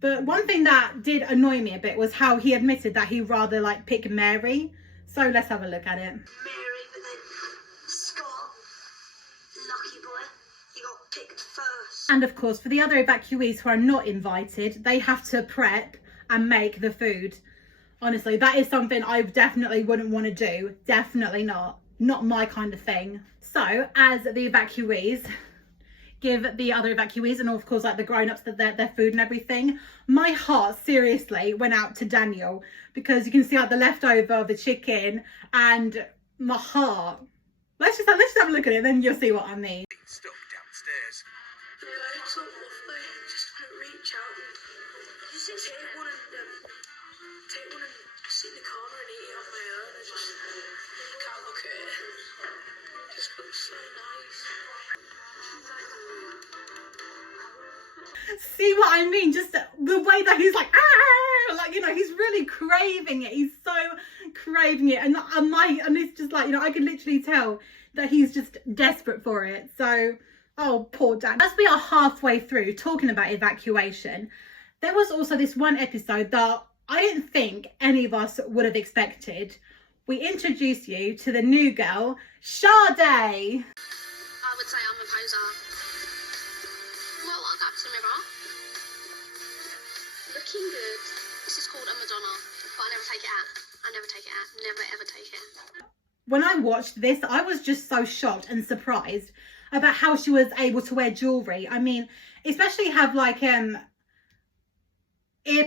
But one thing that did annoy me a bit was how he admitted that he'd rather like pick Mary. So let's have a look at it. Mary, but then Scott. Lucky boy, you got picked first. And of course, for the other evacuees who are not invited, they have to prep and make the food. Honestly, that is something I definitely wouldn't want to do. Definitely not. Not my kind of thing. So, as the evacuees give the other evacuees and of course like the grown-ups their food and everything, my heart seriously went out to Daniel, because you can see like the leftover of the chicken and my heart. Let's just have a look at it, then you'll see what I mean. Stuff downstairs. Yeah, it's so lovely. Just gonna reach out and just take one and sit in the corner and eat it on my own. I can't look at it. It just looks so nice. See what I mean? Just the way that he's like, ah, like, you know, he's really craving it. He's so craving it, and it's just like, you know, I can literally tell that he's just desperate for it. So, oh, poor Dan. As we are halfway through talking about Evacuation, there was also this one episode that I didn't think any of us would have expected. We introduce you to the new girl, Sade. I would say I'm a poser. Well, I'll go to the mirror. Looking good. This is called a Madonna, but I never take it out. I never take it out. Never ever take it. When I watched this, I was just so shocked and surprised about how she was able to wear jewellery. I mean, especially have like ear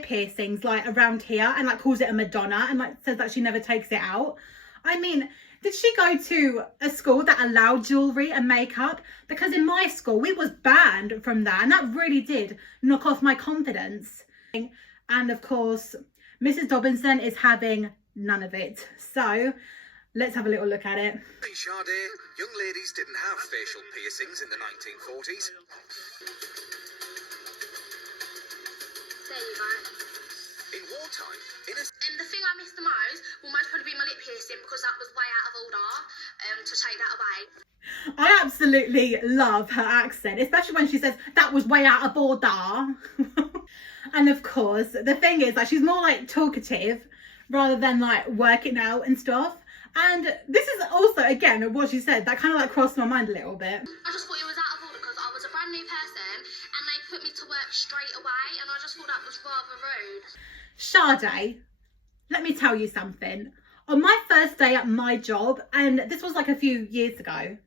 piercings like around here, and like calls it a Madonna, and like says that she never takes it out. I mean, did she go to a school that allowed jewellery and makeup? Because in my school we was banned from that, and that really did knock off my confidence. And of course Mrs. Dobinson is having none of it. So let's have a little look at it. In Sade, young ladies didn't have facial piercings in the 1940s. There you go. In wartime, innocent... then the thing I missed the most will most probably be my lip piercing, because that was way out of order to take that away. I absolutely love her accent, especially when she says that was way out of order. And of course, the thing is that she's more like talkative rather than like working out and stuff. And this is also, again, what she said, that kind of like crossed my mind a little bit. I just thought it was out of order because I was a brand new person and they put me to work straight away, and I just thought that was rather rude. Sade, let me tell you something. On my first day at my job, and this was like a few years ago,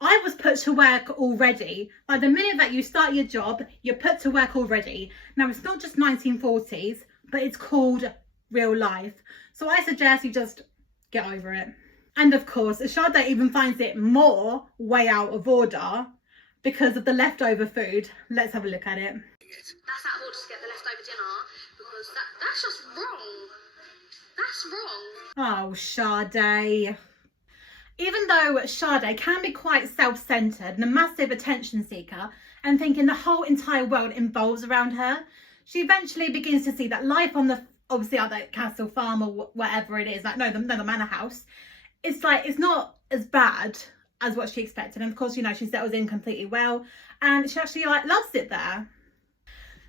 I was put to work already. Like the minute that you start your job, you're put to work already. Now it's not just 1940s, but it's called real life. So I suggest you just get over it. And of course, Sade even finds it more way out of order because of the leftover food. Let's have a look at it. That's out of order to get the leftover dinner, because that's just wrong. That's wrong. Oh, Sade. Even though Sade can be quite self-centered and a massive attention seeker and thinking the whole entire world revolves around her, she eventually begins to see that life on the, obviously at the castle farm or whatever it is, like the manor house, it's like, it's not as bad as what she expected. And of course, you know, she settles in completely well and she actually like loves it there.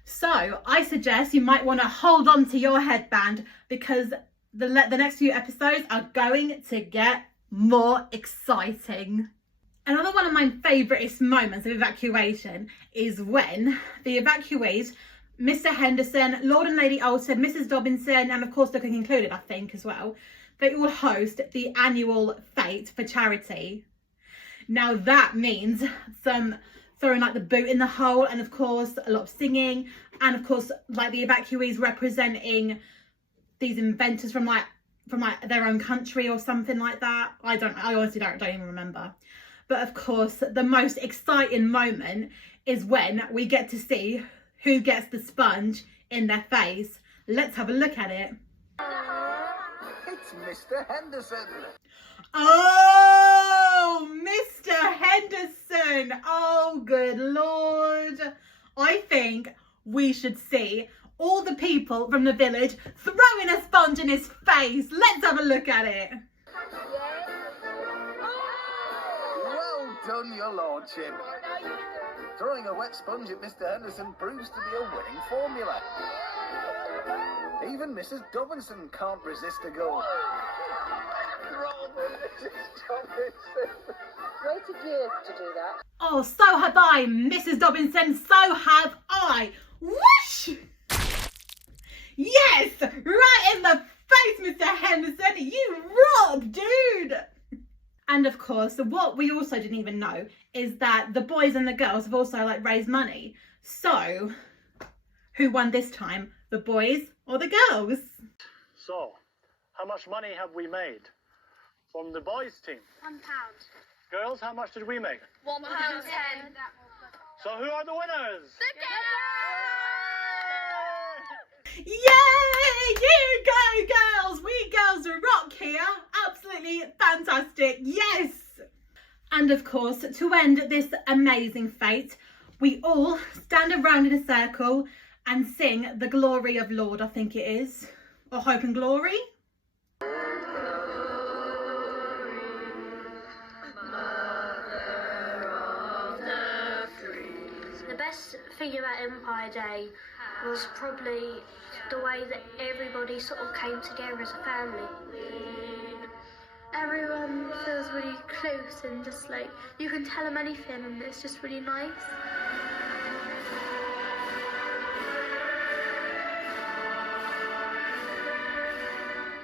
So I suggest you might want to hold on to your headband, because the next few episodes are going to get more exciting. Another one of my favouriteest moments of Evacuation is when the evacuees, Mr. Henderson, Lord and Lady Alston, Mrs. Dobinson, and of course the cook included, I think, as well, they all host the annual fete for charity. Now that means some throwing like the boot in the hole, and of course a lot of singing, and of course like the evacuees representing these inventors from their own country or something like that. I honestly don't even remember. But of course, the most exciting moment is when we get to see who gets the sponge in their face. Let's have a look at it. It's Mr. Henderson. Oh, Mr. Henderson. Oh, good Lord. I think we should see all the people from the village throwing a sponge in his face. Let's have a look at it. Well done, your lordship. Throwing a wet sponge at Mr. Henderson proves to be a winning formula. Even Mrs. Dobinson can't resist a goal. Waited years to do that. Oh, so have I, Mrs. Dobinson. So have I. Whoosh! Yes! Right in the face, Mr. Henderson. You rock, dude! And of course, what we also didn't even know is that the boys and the girls have also like raised money. So, who won this time? The boys or the girls? So, how much money have we made from the boys' team? £1. Girls, how much did we make? £1.10. So who are the winners? Yay! You go, girls! We girls rock here. Absolutely fantastic. Yes! And of course, to end this amazing fete, we all stand around in a circle and sing the glory of Lord, I think it is. Or hope and glory. The best thing about Empire Day was probably the way that everybody sort of came together as a family. Everyone feels really close and just like you can tell them anything, and it's just really nice.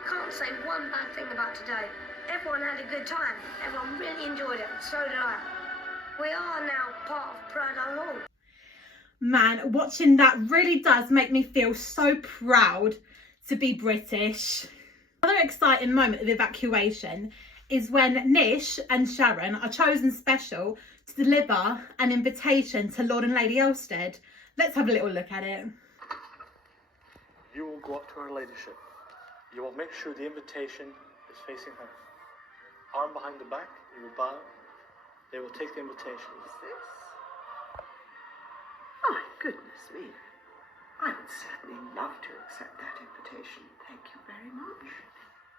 Can't say one bad thing about today. Everyone had a good time. Everyone really enjoyed it. So did I. We are now part of Pride Hall. Man, watching that really does make me feel so proud to be British. Another exciting moment of Evacuation is when Nish and Sharon are chosen special to deliver an invitation to Lord and Lady Elstead. Let's have a little look at it. You will go up to her ladyship. You will make sure the invitation is facing her. Arm behind the back, you will bow. They will take the invitation. My goodness me. I would certainly love to accept that invitation. Thank you very much.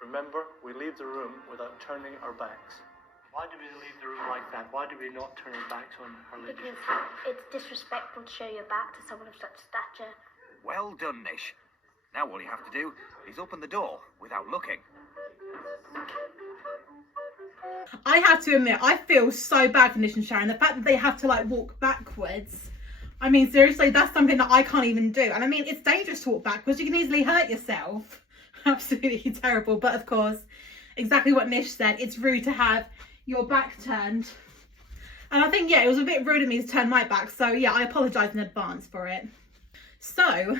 Remember, we leave the room without turning our backs. Why do we leave the room like that? Why do we not turn our backs on her ladyship? Because it's disrespectful to show your back to someone of such stature. Well done, Nish. Now all you have to do is open the door without looking. I have to admit, I feel so bad for Nish and Sharon. The fact that they have to like walk backwards. I mean, seriously, that's something that I can't even do. And I mean, it's dangerous to walk backwards. You can easily hurt yourself. Absolutely terrible. But of course, exactly what Nish said. It's rude to have your back turned. And I think, yeah, it was a bit rude of me to turn my back. So yeah, I apologise in advance for it. So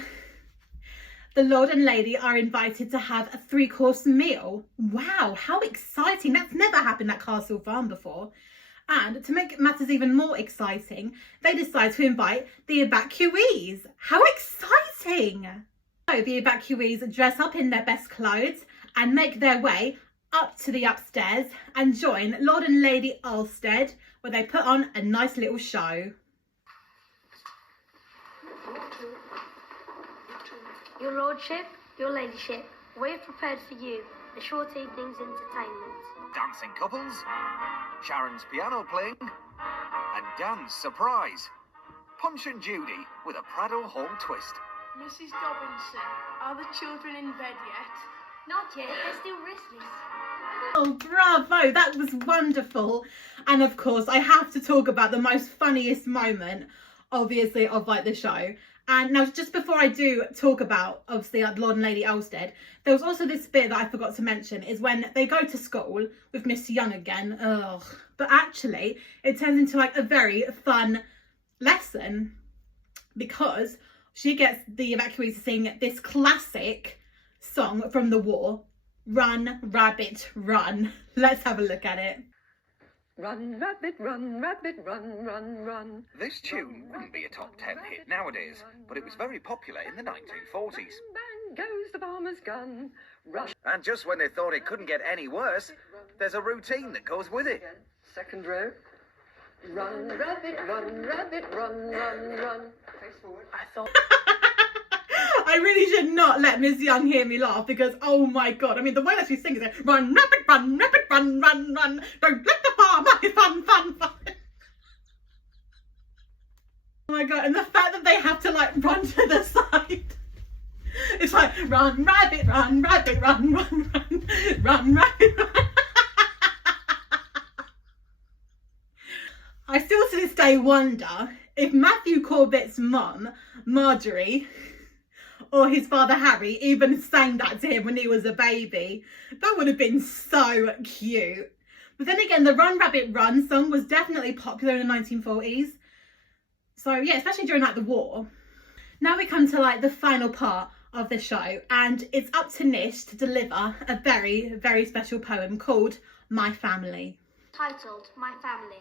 the Lord and Lady are invited to have a 3-course meal. Wow, how exciting. That's never happened at Castle Farm before. And to make matters even more exciting, they decide to invite the evacuees. How exciting! So the evacuees dress up in their best clothes and make their way up to the upstairs and join Lord and Lady Ulstead, where they put on a nice little show. Your lordship, your ladyship, we've prepared for you a short evening's entertainment. Dancing couples, Sharon's piano playing, and Dan's surprise. Punch and Judy with a Prado Hall twist. Mrs. Dobinson, are the children in bed yet? Not yet, they're still restless. Oh, bravo, that was wonderful. And of course, I have to talk about the most funniest moment, obviously, of like the show. And now, just before I do talk about, obviously, Lord and Lady Ulstead, there was also this bit that I forgot to mention, is when they go to school with Miss Young again. Ugh. But actually, it turns into like a very fun lesson, because she gets the evacuees to sing this classic song from the war, Run, Rabbit, Run. Let's have a look at it. Run, rabbit, run, rabbit, run, run, run. This tune wouldn't be a top 10 hit nowadays, but it was very popular in the 1940s. Bang goes the farmer's gun. Rush. And just when they thought it couldn't get any worse, there's a routine that goes with it. Second row. Run, rabbit, run, rabbit, run, run, run. Face forward. I thought... I really should not let Miss Young hear me laugh, because, oh my God, I mean, the way that she sings is like, run, rabbit, run, rabbit, run, run, run. Don't let the farmer, fun, fun, fun. Oh my God, and the fact that they have to like run to the side. It's like, run, rabbit, run, rabbit, run, run, run, run, rabbit, run. I still to this day wonder if Matthew Corbett's mum, Marjorie, or his father Harry even sang that to him when he was a baby. That would have been so cute. But then again, the Run Rabbit Run song was definitely popular in the 1940s. So yeah, especially during like the war. Now we come to like the final part of the show, and it's up to Nish to deliver a very, very special poem called My Family. Titled My Family.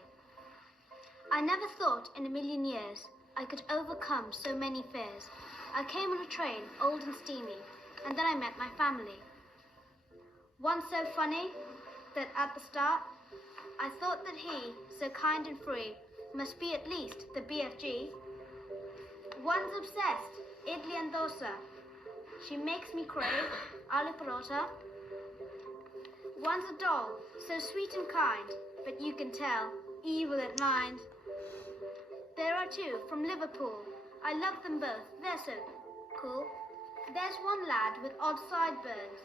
I never thought in a million years I could overcome so many fears. I came on a train, old and steamy, and then I met my family. One so funny that at the start I thought that he, so kind and free, must be at least the BFG. One's obsessed, idli and dosa. She makes me crave aloo parota. One's a doll, so sweet and kind, but you can tell, evil at mind. There are two from Liverpool. I love them both, they're so cool. There's one lad with odd sideburns,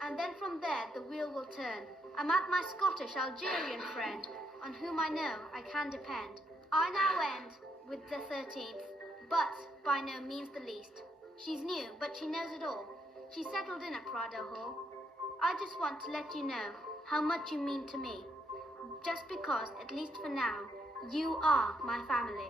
and then from there the wheel will turn. I'm at my Scottish Algerian friend, on whom I know I can depend. I now end with the 13th, but by no means the least. She's new, but she knows it all. She settled in at Prado Hall. I just want to let you know how much you mean to me, just because, at least for now, you are my family.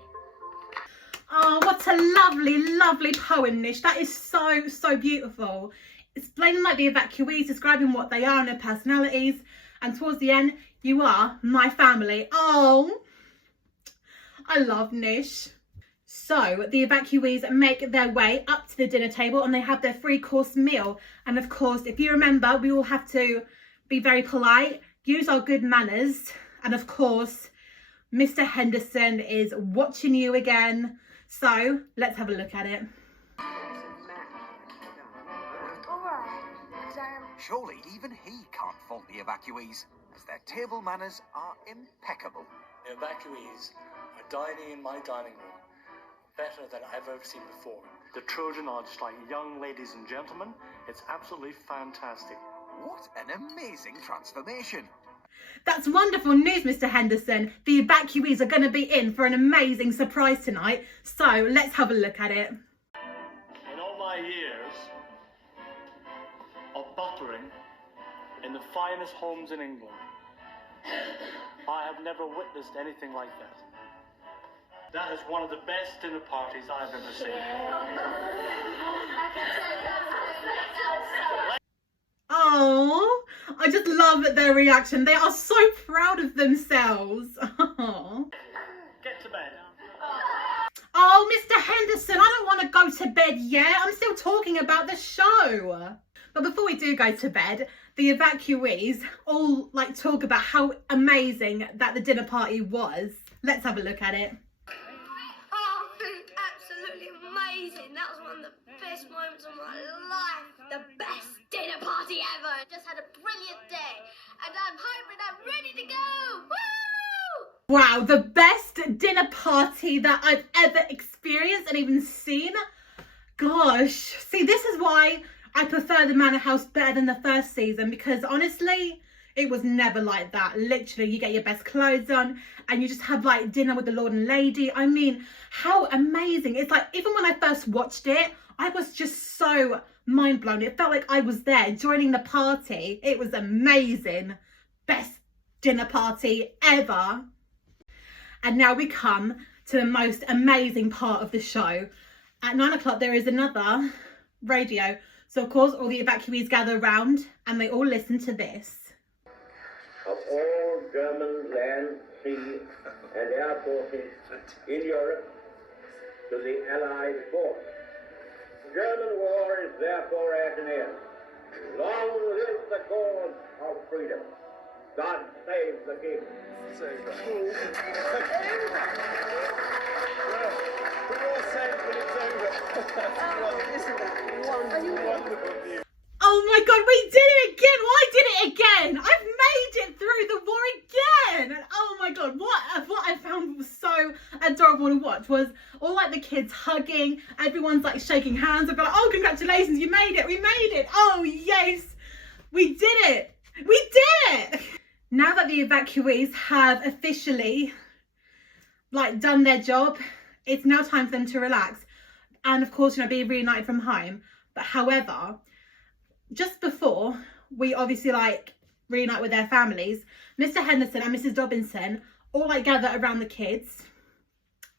Oh, what a lovely, lovely poem, Nish. That is so, so beautiful. Explaining like the evacuees, describing what they are and their personalities. And towards the end, you are my family. Oh, I love Nish. So the evacuees make their way up to the dinner table and they have their 3-course meal. And of course, if you remember, we all have to be very polite, use our good manners. And of course, Mr. Henderson is watching you again. So let's have a look at it. surely even he can't fault the evacuees, as their table manners are impeccable. The evacuees are dining in my dining room better than I've ever seen before. The children are just like young ladies and gentlemen. It's absolutely fantastic. What an amazing transformation. That's wonderful news, Mr. Henderson. The evacuees are going to be in for an amazing surprise tonight. So let's have a look at it. In all my years of butlering in the finest homes in England, I have never witnessed anything like that. That is one of the best dinner parties I've ever seen. Oh, I just love their reaction. They are so proud of themselves. Aww. Get to bed. Oh, Mr. Henderson, I don't want to go to bed yet. I'm still talking about the show. But before we do go to bed, the evacuees all talk about how amazing that the dinner party was. Let's have a look at it. Oh, absolutely amazing. That was one of the best moments of my life. The best dinner party ever. Just had a brilliant day. And I'm hoping I'm ready to go. Woo! Wow, the best dinner party that I've ever experienced and even seen. Gosh, see, this is why I prefer the Manor House better than the first season, because honestly, it was never like that. Literally, you get your best clothes on and you just have dinner with the Lord and Lady. I mean, how amazing. It's even when I first watched it, I was just so mind blown. It felt like I was there joining the party. It was amazing. Best dinner party ever. And now we come to the most amazing part of the show. At 9 o'clock, there is another radio. So, of course, all the evacuees gather around and they all listen to this. Of all German land, sea and air forces in Europe to the Allied force. German war is therefore at an end. Long live the cause of freedom. God save the King. We're all safe when it's over. Isn't that wonderful? Oh my God, we did it again! Well, I did it again! I've made it through the war again! And oh my God, what I found was so adorable to watch was all the kids hugging, everyone's shaking hands. I've got oh, congratulations, you made it, we made it! Oh yes, we did it! We did it! Now that the evacuees have officially done their job, it's now time for them to relax and of course, be reunited from home. But however, just before we obviously reunite with their families, Mr. Henderson and Mrs. Dobinson all gather around the kids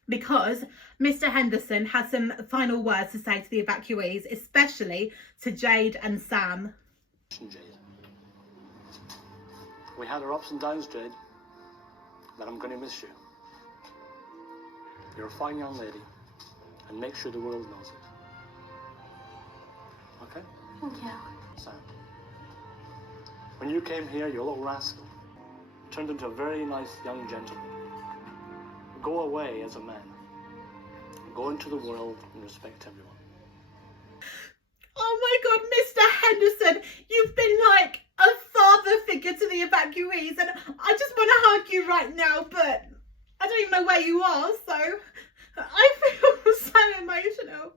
because Mr. Henderson has some final words to say to the evacuees, especially to Jade and Sam. Jade, we had our ups and downs, Jade, but I'm going to miss you. You're a fine young lady, and make sure the world knows it. Okay? Yeah. Sam, when you came here, you little rascal turned into a very nice young gentleman. Go away as a man. Go into the world and respect everyone. Oh my God, Mr. Henderson, you've been a father figure to the evacuees, and I just want to hug you right now, but I don't even know where you are, so I feel so emotional.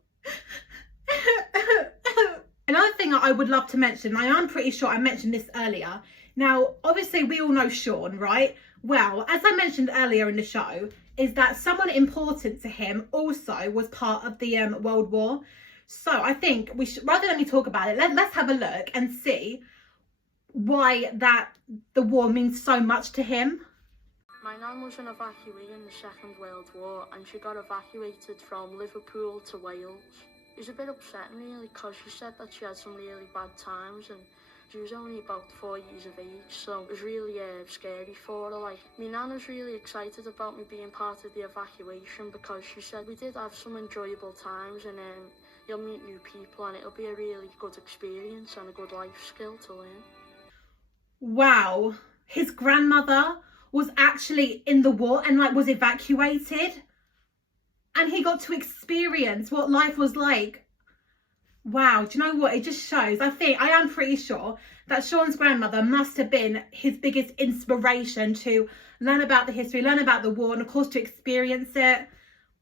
Another thing I would love to mention, I am pretty sure I mentioned this earlier. Now, obviously we all know Sean, right? Well, as I mentioned earlier in the show, is that someone important to him also was part of the World War. So I think we should, rather than me talk about it, let's have a look and see why the war means so much to him. My nan was an evacuee in the Second World War, and she got evacuated from Liverpool to Wales. It was a bit upsetting really, because she said that she had some really bad times and she was only about 4 years of age, so it was really scary for her. My nan was really excited about me being part of the evacuation, because she said we did have some enjoyable times and you'll meet new people and it'll be a really good experience and a good life skill to learn. Wow, his grandmother was actually in the war and was evacuated, and he got to experience what life was like. Wow, do you know what? It just shows, I am pretty sure that Sean's grandmother must have been his biggest inspiration to learn about the history, learn about the war, and of course to experience it.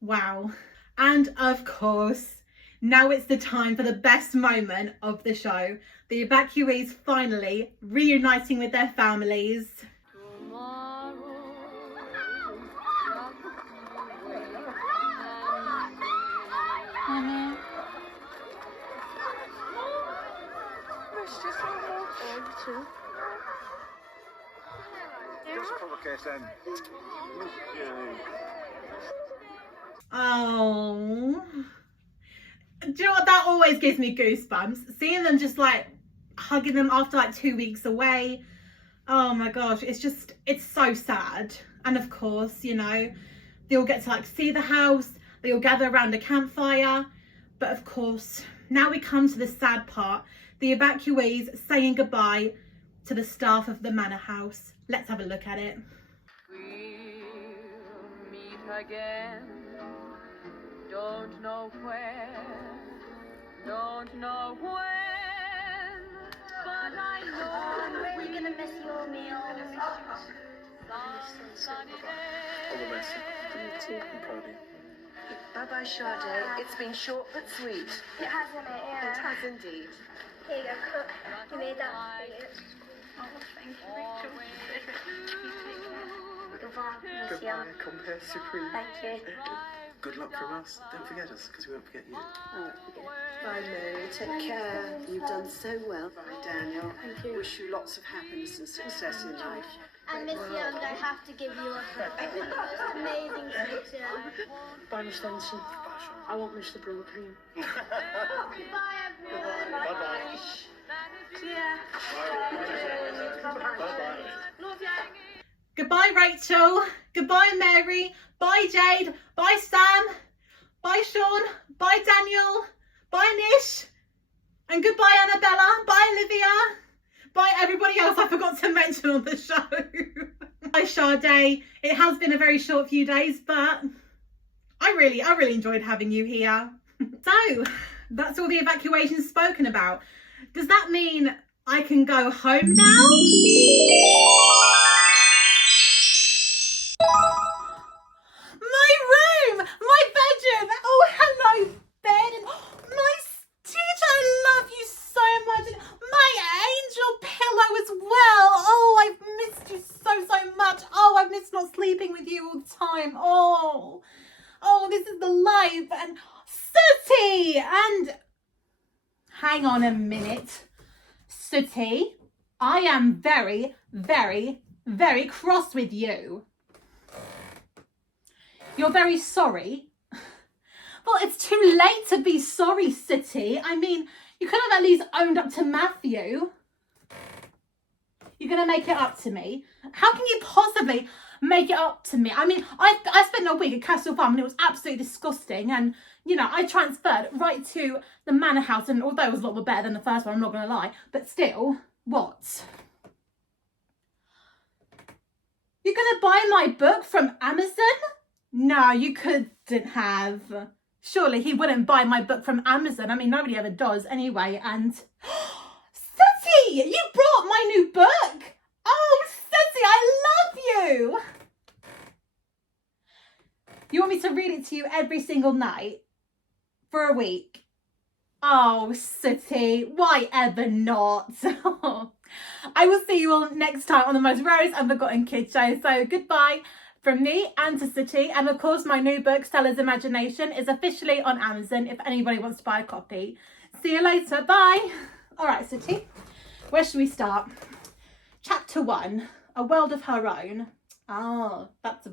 Wow. And of course, now it's the time for the best moment of the show. The evacuees finally reuniting with their families. Oh, do you know what? That always gives me goosebumps. Seeing them just like hugging them after like 2 weeks away. Oh my gosh, it's so sad. And of course, you know, they all get to like see the house. They all gather around a campfire. But of course, now we come to the sad part. The evacuees saying goodbye to the staff of the Manor House. Let's have a look at it. We'll meet again. Don't know where, don't know when, but I know I'm really gonna miss your meal. sunny All the day. best. You too, Cody. Bye-bye, Sade. It's been short but sweet. It hasn't it, yeah. It has indeed. Here you go, cook. You made that for you. Oh, thank you, Rachel. Goodbye, miss you. Goodbye, compare supreme. Thank you. Good luck from us. Don't forget us, because we won't forget you. Bye, Mary. Take care. You've done so well. Bye, Daniel. Thank you. Wish you lots of happiness and success in life. And Miss Young, I have to give you a hug. It was the most amazing picture. Bye, Miss Denson. I won't miss the Brewer cream. Goodbye, everyone. Bye-bye. Goodbye, Rachel. Goodbye, Mary. Bye, Jade. Bye, Sam. Bye, Sean. Bye, Daniel. Bye, Nish. And goodbye, Annabella. Bye, Olivia. Bye, everybody else I forgot to mention on the show. Bye, Sade. It has been a very short few days, but I really enjoyed having you here. So, that's all the evacuation's spoken about. Does that mean I can go home now? My room! My bedroom! Oh, hello, bed! My teacher, I love you so much! My angel pillow as well! Oh, I've missed you so much! Oh, I've missed not sleeping with you all the time! Oh, this is the life! And Sooty! And hang on a minute. Sooty, I am very, very, very cross with you. You're very sorry. Well, it's too late to be sorry, Sooty. I mean, you could have at least owned up to Matthew. You're going to make it up to me? How can you possibly make it up to me? I mean, I spent a week at Castle Farm and it was absolutely disgusting. And, you know, I transferred right to the Manor House. And although it was a lot more better than the first one, I'm not going to lie. But still, what? You're going to buy my book from Amazon? No, you couldn't have. Surely he wouldn't buy my book from Amazon. I mean, nobody ever does anyway. And Sooty, you brought my new book. Oh, Sooty, I love you. You want me to read it to you every single night for a week? Oh, Sooty, why ever not? I will see you all next time on the most Rarest and Forgotten Kids show. So goodbye from me and to Sooty. And of course, my new book, Stella's Imagination, is officially on Amazon if anybody wants to buy a copy. See you later. Bye. All right, Sooty, where should we start? Chapter 1, A World of Her Own. Oh, that's a